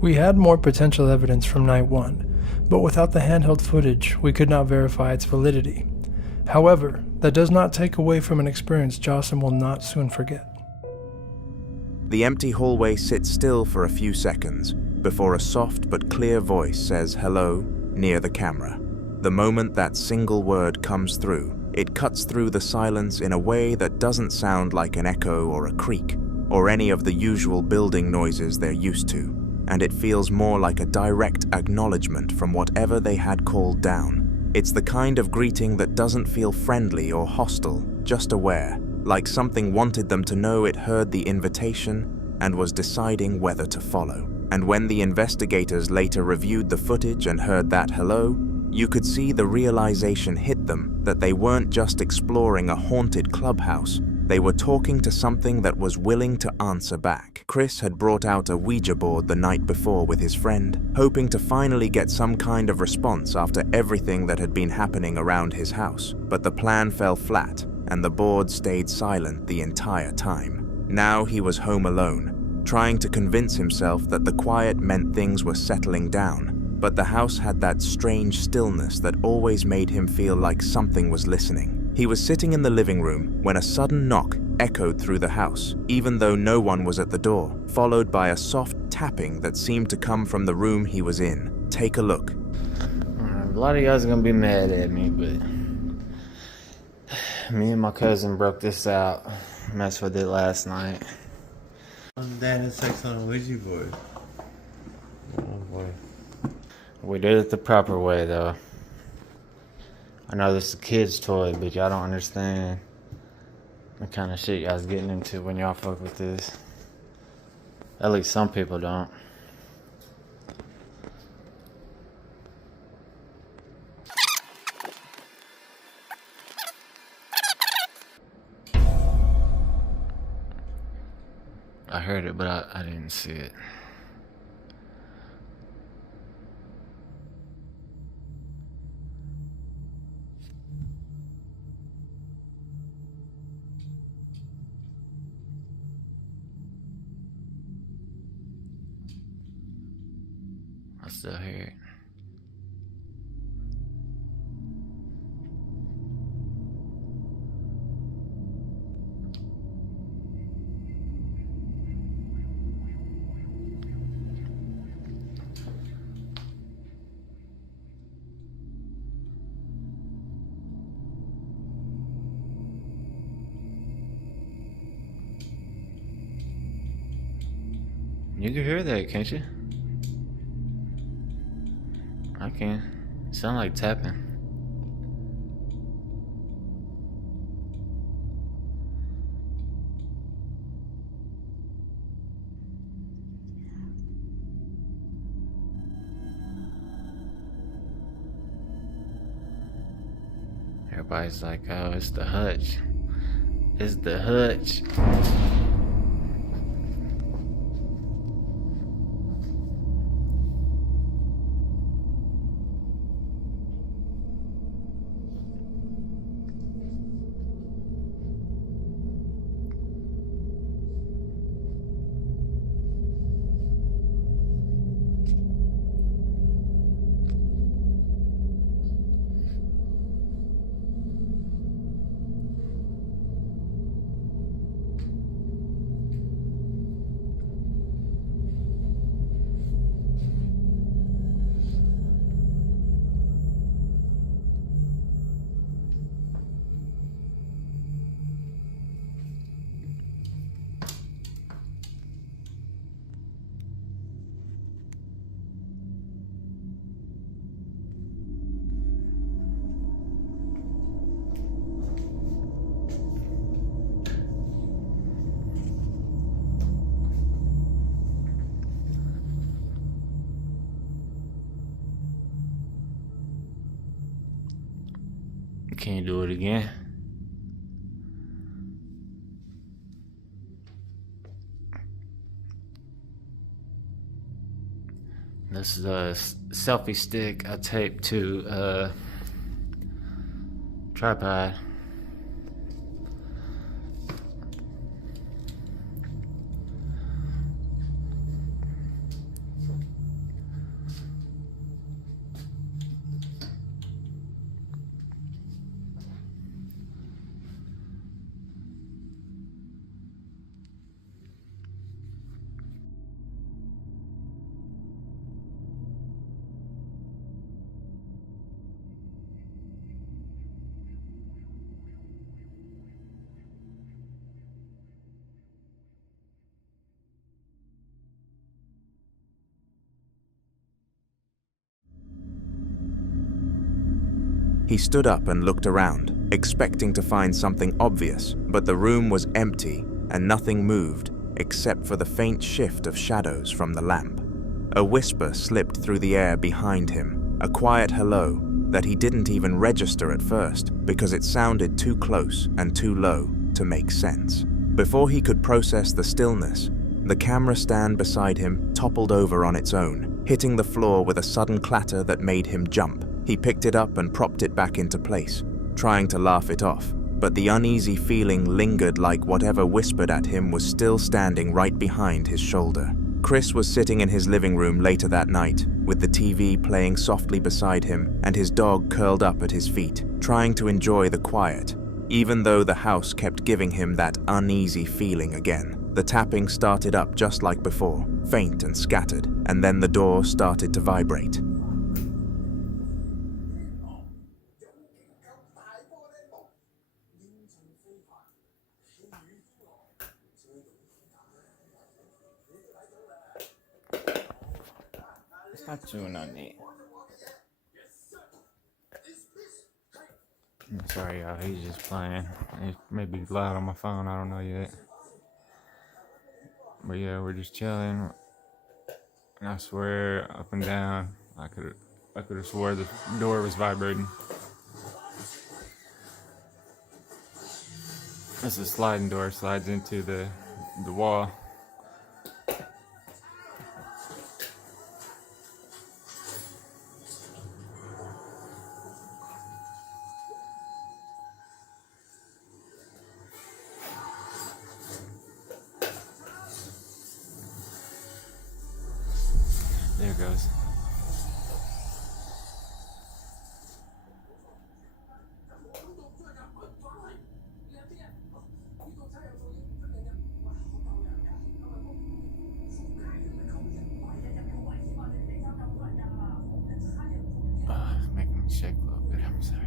We had more potential evidence from night 1, but without the handheld footage, we could not verify its validity. However, that does not take away from an experience Jocelyn will not soon forget. The empty hallway sits still for a few seconds before a soft but clear voice says hello near the camera. The moment that single word comes through, it cuts through the silence in a way that doesn't sound like an echo or a creak, or any of the usual building noises they're used to, and it feels more like a direct acknowledgement from whatever they had called down. It's the kind of greeting that doesn't feel friendly or hostile, just aware, like something wanted them to know it heard the invitation and was deciding whether to follow. And when the investigators later reviewed the footage and heard that hello, you could see the realization hit them that they weren't just exploring a haunted clubhouse, they were talking to something that was willing to answer back. Chris had brought out a Ouija board the night before with his friend, hoping to finally get some kind of response after everything that had been happening around his house. But the plan fell flat, and the board stayed silent the entire time. Now he was home alone, trying to convince himself that the quiet meant things were settling down. But the house had that strange stillness that always made him feel like something was listening. He was sitting in the living room when a sudden knock echoed through the house, even though no one was at the door, followed by a soft tapping that seemed to come from the room he was in. Take a look. A lot of y'all's gonna be mad at me, but me and my cousin broke this out. Messed with it last night. I'm down and sex on a Ouija board. Oh boy. We did it the proper way, though. I know this is a kid's toy, but y'all don't understand the kind of shit y'all's getting into when y'all fuck with this. At least some people don't. I heard it, but I didn't see it. I still hear it. You can hear that, can't you? I can. It sound like tapping. Everybody's like, oh, it's the hutch. It's the hutch. can't do it again. This is a selfie stick I taped to a tripod. He stood up and looked around, expecting to find something obvious, but the room was empty and nothing moved except for the faint shift of shadows from the lamp. A whisper slipped through the air behind him, a quiet hello that he didn't even register at first because it sounded too close and too low to make sense. Before he could process the stillness, the camera stand beside him toppled over on its own, hitting the floor with a sudden clatter that made him jump. He picked it up and propped it back into place, trying to laugh it off, but the uneasy feeling lingered like whatever whispered at him was still standing right behind his shoulder. Chris was sitting in his living room later that night, with the TV playing softly beside him and his dog curled up at his feet, trying to enjoy the quiet, even though the house kept giving him that uneasy feeling again. The tapping started up just like before, faint and scattered, and then the door started to vibrate. It's not chewing on it. I'm sorry, y'all. He's just playing. It may be loud on my phone. I don't know yet. But yeah, we're just chilling. And I swear, up and down, I could have swore the door was vibrating. It's a sliding door. Slides into the wall. There it goes. It's making me shake a little bit. I'm sorry.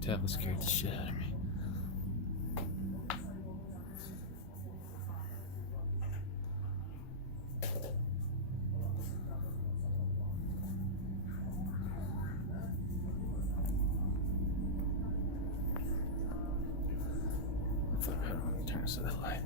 Devil scared the shit out of me. Turn us to the light.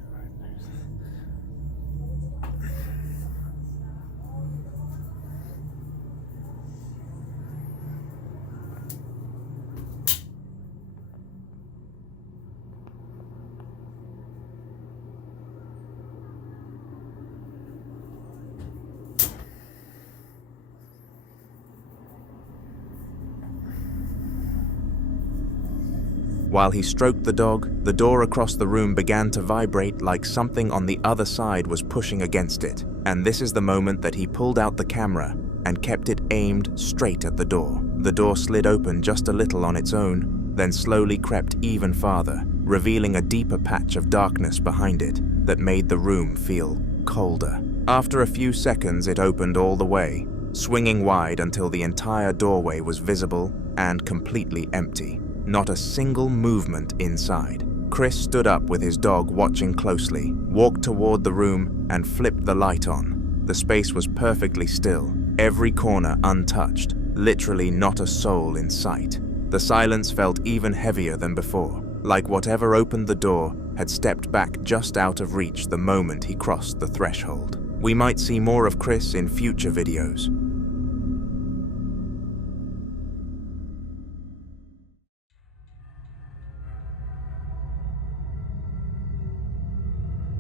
While he stroked the dog, the door across the room began to vibrate like something on the other side was pushing against it. And this is the moment that he pulled out the camera and kept it aimed straight at the door. The door slid open just a little on its own, then slowly crept even farther, revealing a deeper patch of darkness behind it that made the room feel colder. After a few seconds, it opened all the way, swinging wide until the entire doorway was visible and completely empty. Not a single movement inside. Chris stood up with his dog watching closely, walked toward the room, and flipped the light on. The space was perfectly still, every corner untouched, literally not a soul in sight. The silence felt even heavier than before, like whatever opened the door had stepped back just out of reach the moment he crossed the threshold. We might see more of Chris in future videos.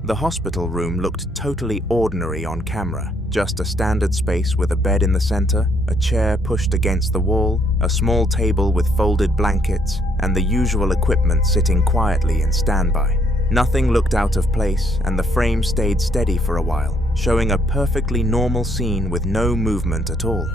The hospital room looked totally ordinary on camera, just a standard space with a bed in the center, a chair pushed against the wall, a small table with folded blankets, and the usual equipment sitting quietly in standby. Nothing looked out of place, and the frame stayed steady for a while, showing a perfectly normal scene with no movement at all.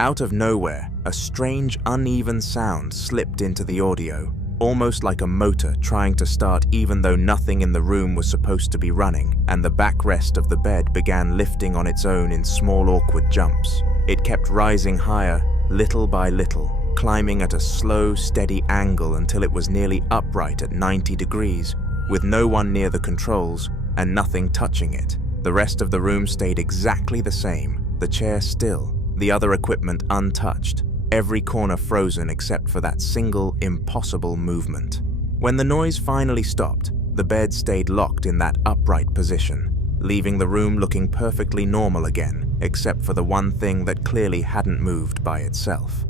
Out of nowhere, a strange, uneven sound slipped into the audio, almost like a motor trying to start even though nothing in the room was supposed to be running, and the backrest of the bed began lifting on its own in small, awkward jumps. It kept rising higher, little by little, climbing at a slow, steady angle until it was nearly upright at 90 degrees, with no one near the controls and nothing touching it. The rest of the room stayed exactly the same, the chair still, the other equipment untouched, every corner frozen except for that single, impossible movement. When the noise finally stopped, the bed stayed locked in that upright position, leaving the room looking perfectly normal again, except for the one thing that clearly hadn't moved by itself.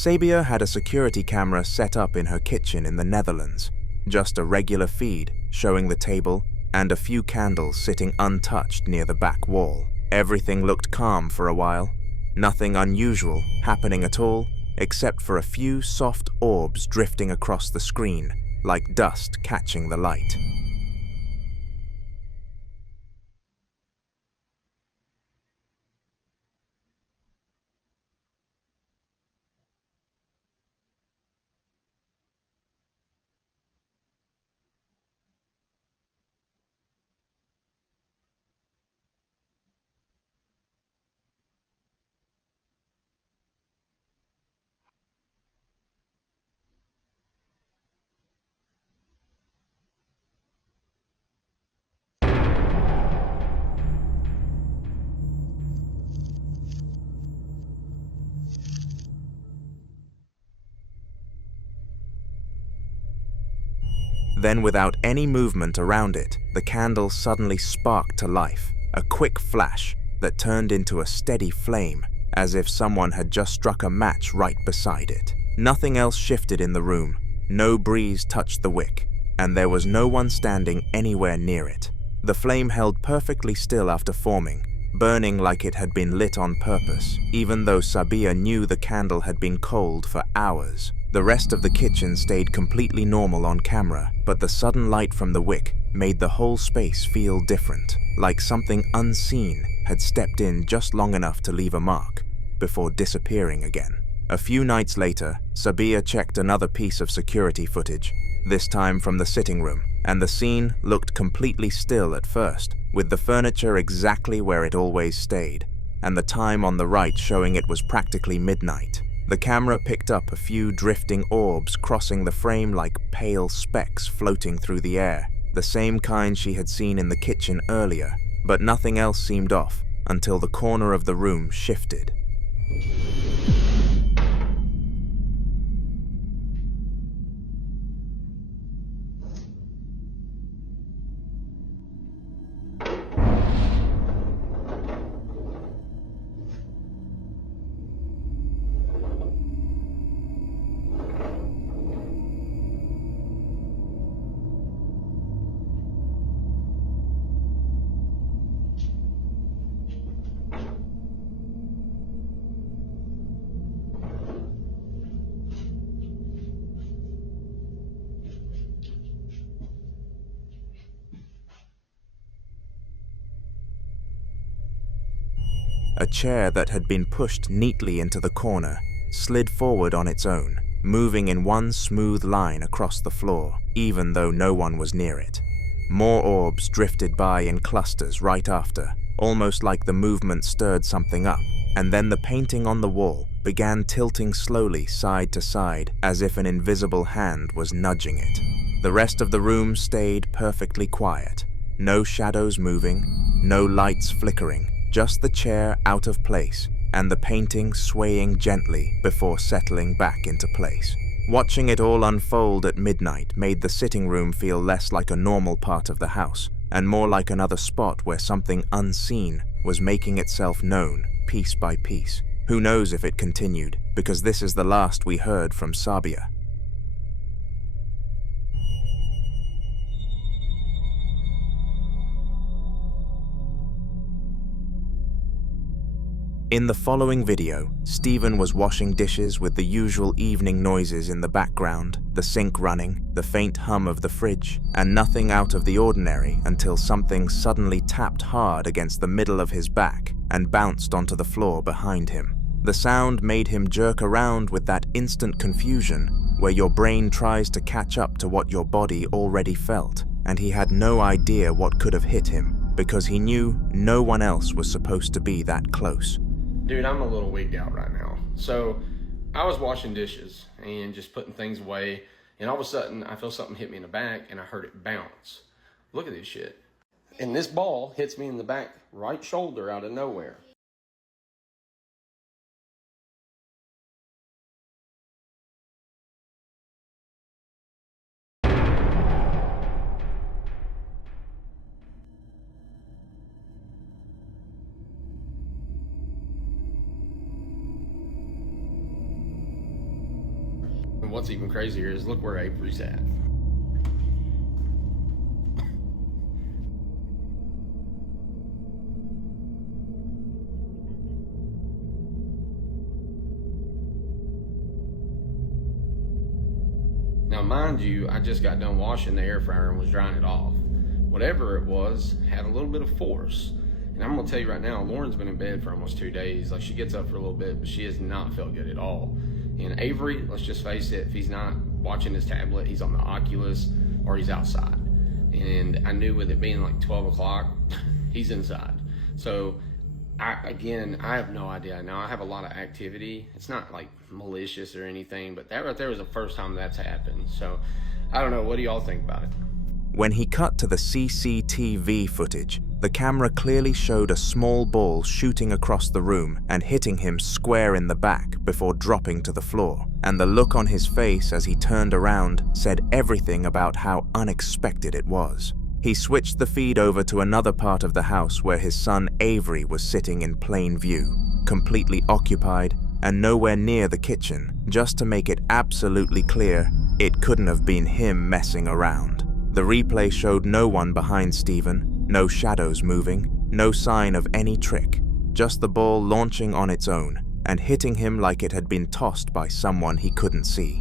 Sabia had a security camera set up in her kitchen in the Netherlands, just a regular feed showing the table and a few candles sitting untouched near the back wall. Everything looked calm for a while, nothing unusual happening at all except for a few soft orbs drifting across the screen like dust catching the light. Then, without any movement around it, the candle suddenly sparked to life, a quick flash that turned into a steady flame, as if someone had just struck a match right beside it. Nothing else shifted in the room, no breeze touched the wick, and there was no one standing anywhere near it. The flame held perfectly still after forming, burning like it had been lit on purpose, even though Sabia knew the candle had been cold for hours. The rest of the kitchen stayed completely normal on camera, but the sudden light from the wick made the whole space feel different, like something unseen had stepped in just long enough to leave a mark, before disappearing again. A few nights later, Sabia checked another piece of security footage, this time from the sitting room, and the scene looked completely still at first, with the furniture exactly where it always stayed, and the time on the right showing it was practically midnight. The camera picked up a few drifting orbs crossing the frame like pale specks floating through the air, the same kind she had seen in the kitchen earlier, but nothing else seemed off until the corner of the room shifted. A chair that had been pushed neatly into the corner slid forward on its own, moving in one smooth line across the floor, even though no one was near it. More orbs drifted by in clusters right after, almost like the movement stirred something up, and then the painting on the wall began tilting slowly side to side as if an invisible hand was nudging it. The rest of the room stayed perfectly quiet. No shadows moving, no lights flickering, just the chair out of place and the painting swaying gently before settling back into place. Watching it all unfold at midnight made the sitting room feel less like a normal part of the house and more like another spot where something unseen was making itself known piece by piece. Who knows if it continued, because this is the last we heard from Sabia. In the following video, Stephen was washing dishes with the usual evening noises in the background, the sink running, the faint hum of the fridge, and nothing out of the ordinary until something suddenly tapped hard against the middle of his back and bounced onto the floor behind him. The sound made him jerk around with that instant confusion where your brain tries to catch up to what your body already felt, and he had no idea what could have hit him because he knew no one else was supposed to be that close. Dude, I'm a little wigged out right now. So I was washing dishes and just putting things away, and all of a sudden I feel something hit me in the back and I heard it bounce. Look at this shit. And this ball hits me in the back right shoulder out of nowhere. And what's even crazier is look where Avery's at. Now mind you, I just got done washing the air fryer and was drying it off. Whatever it was had a little bit of force. And I'm gonna tell you right now, Lauren's been in bed for almost 2 days. Like, she gets up for a little bit, but she has not felt good at all. And Avery, let's just face it, if he's not watching his tablet, he's on the Oculus or he's outside. And I knew with it being like 12 o'clock, he's inside. So I have no idea. Now I have a lot of activity. It's not like malicious or anything, but that right there was the first time that's happened. So I don't know, what do y'all think about it? When he cut to the CCTV footage, the camera clearly showed a small ball shooting across the room and hitting him square in the back before dropping to the floor, and the look on his face as he turned around said everything about how unexpected it was. He switched the feed over to another part of the house where his son Avery was sitting in plain view, completely occupied and nowhere near the kitchen, just to make it absolutely clear it couldn't have been him messing around. The replay showed no one behind Stephen, no shadows moving, no sign of any trick, just the ball launching on its own and hitting him like it had been tossed by someone he couldn't see.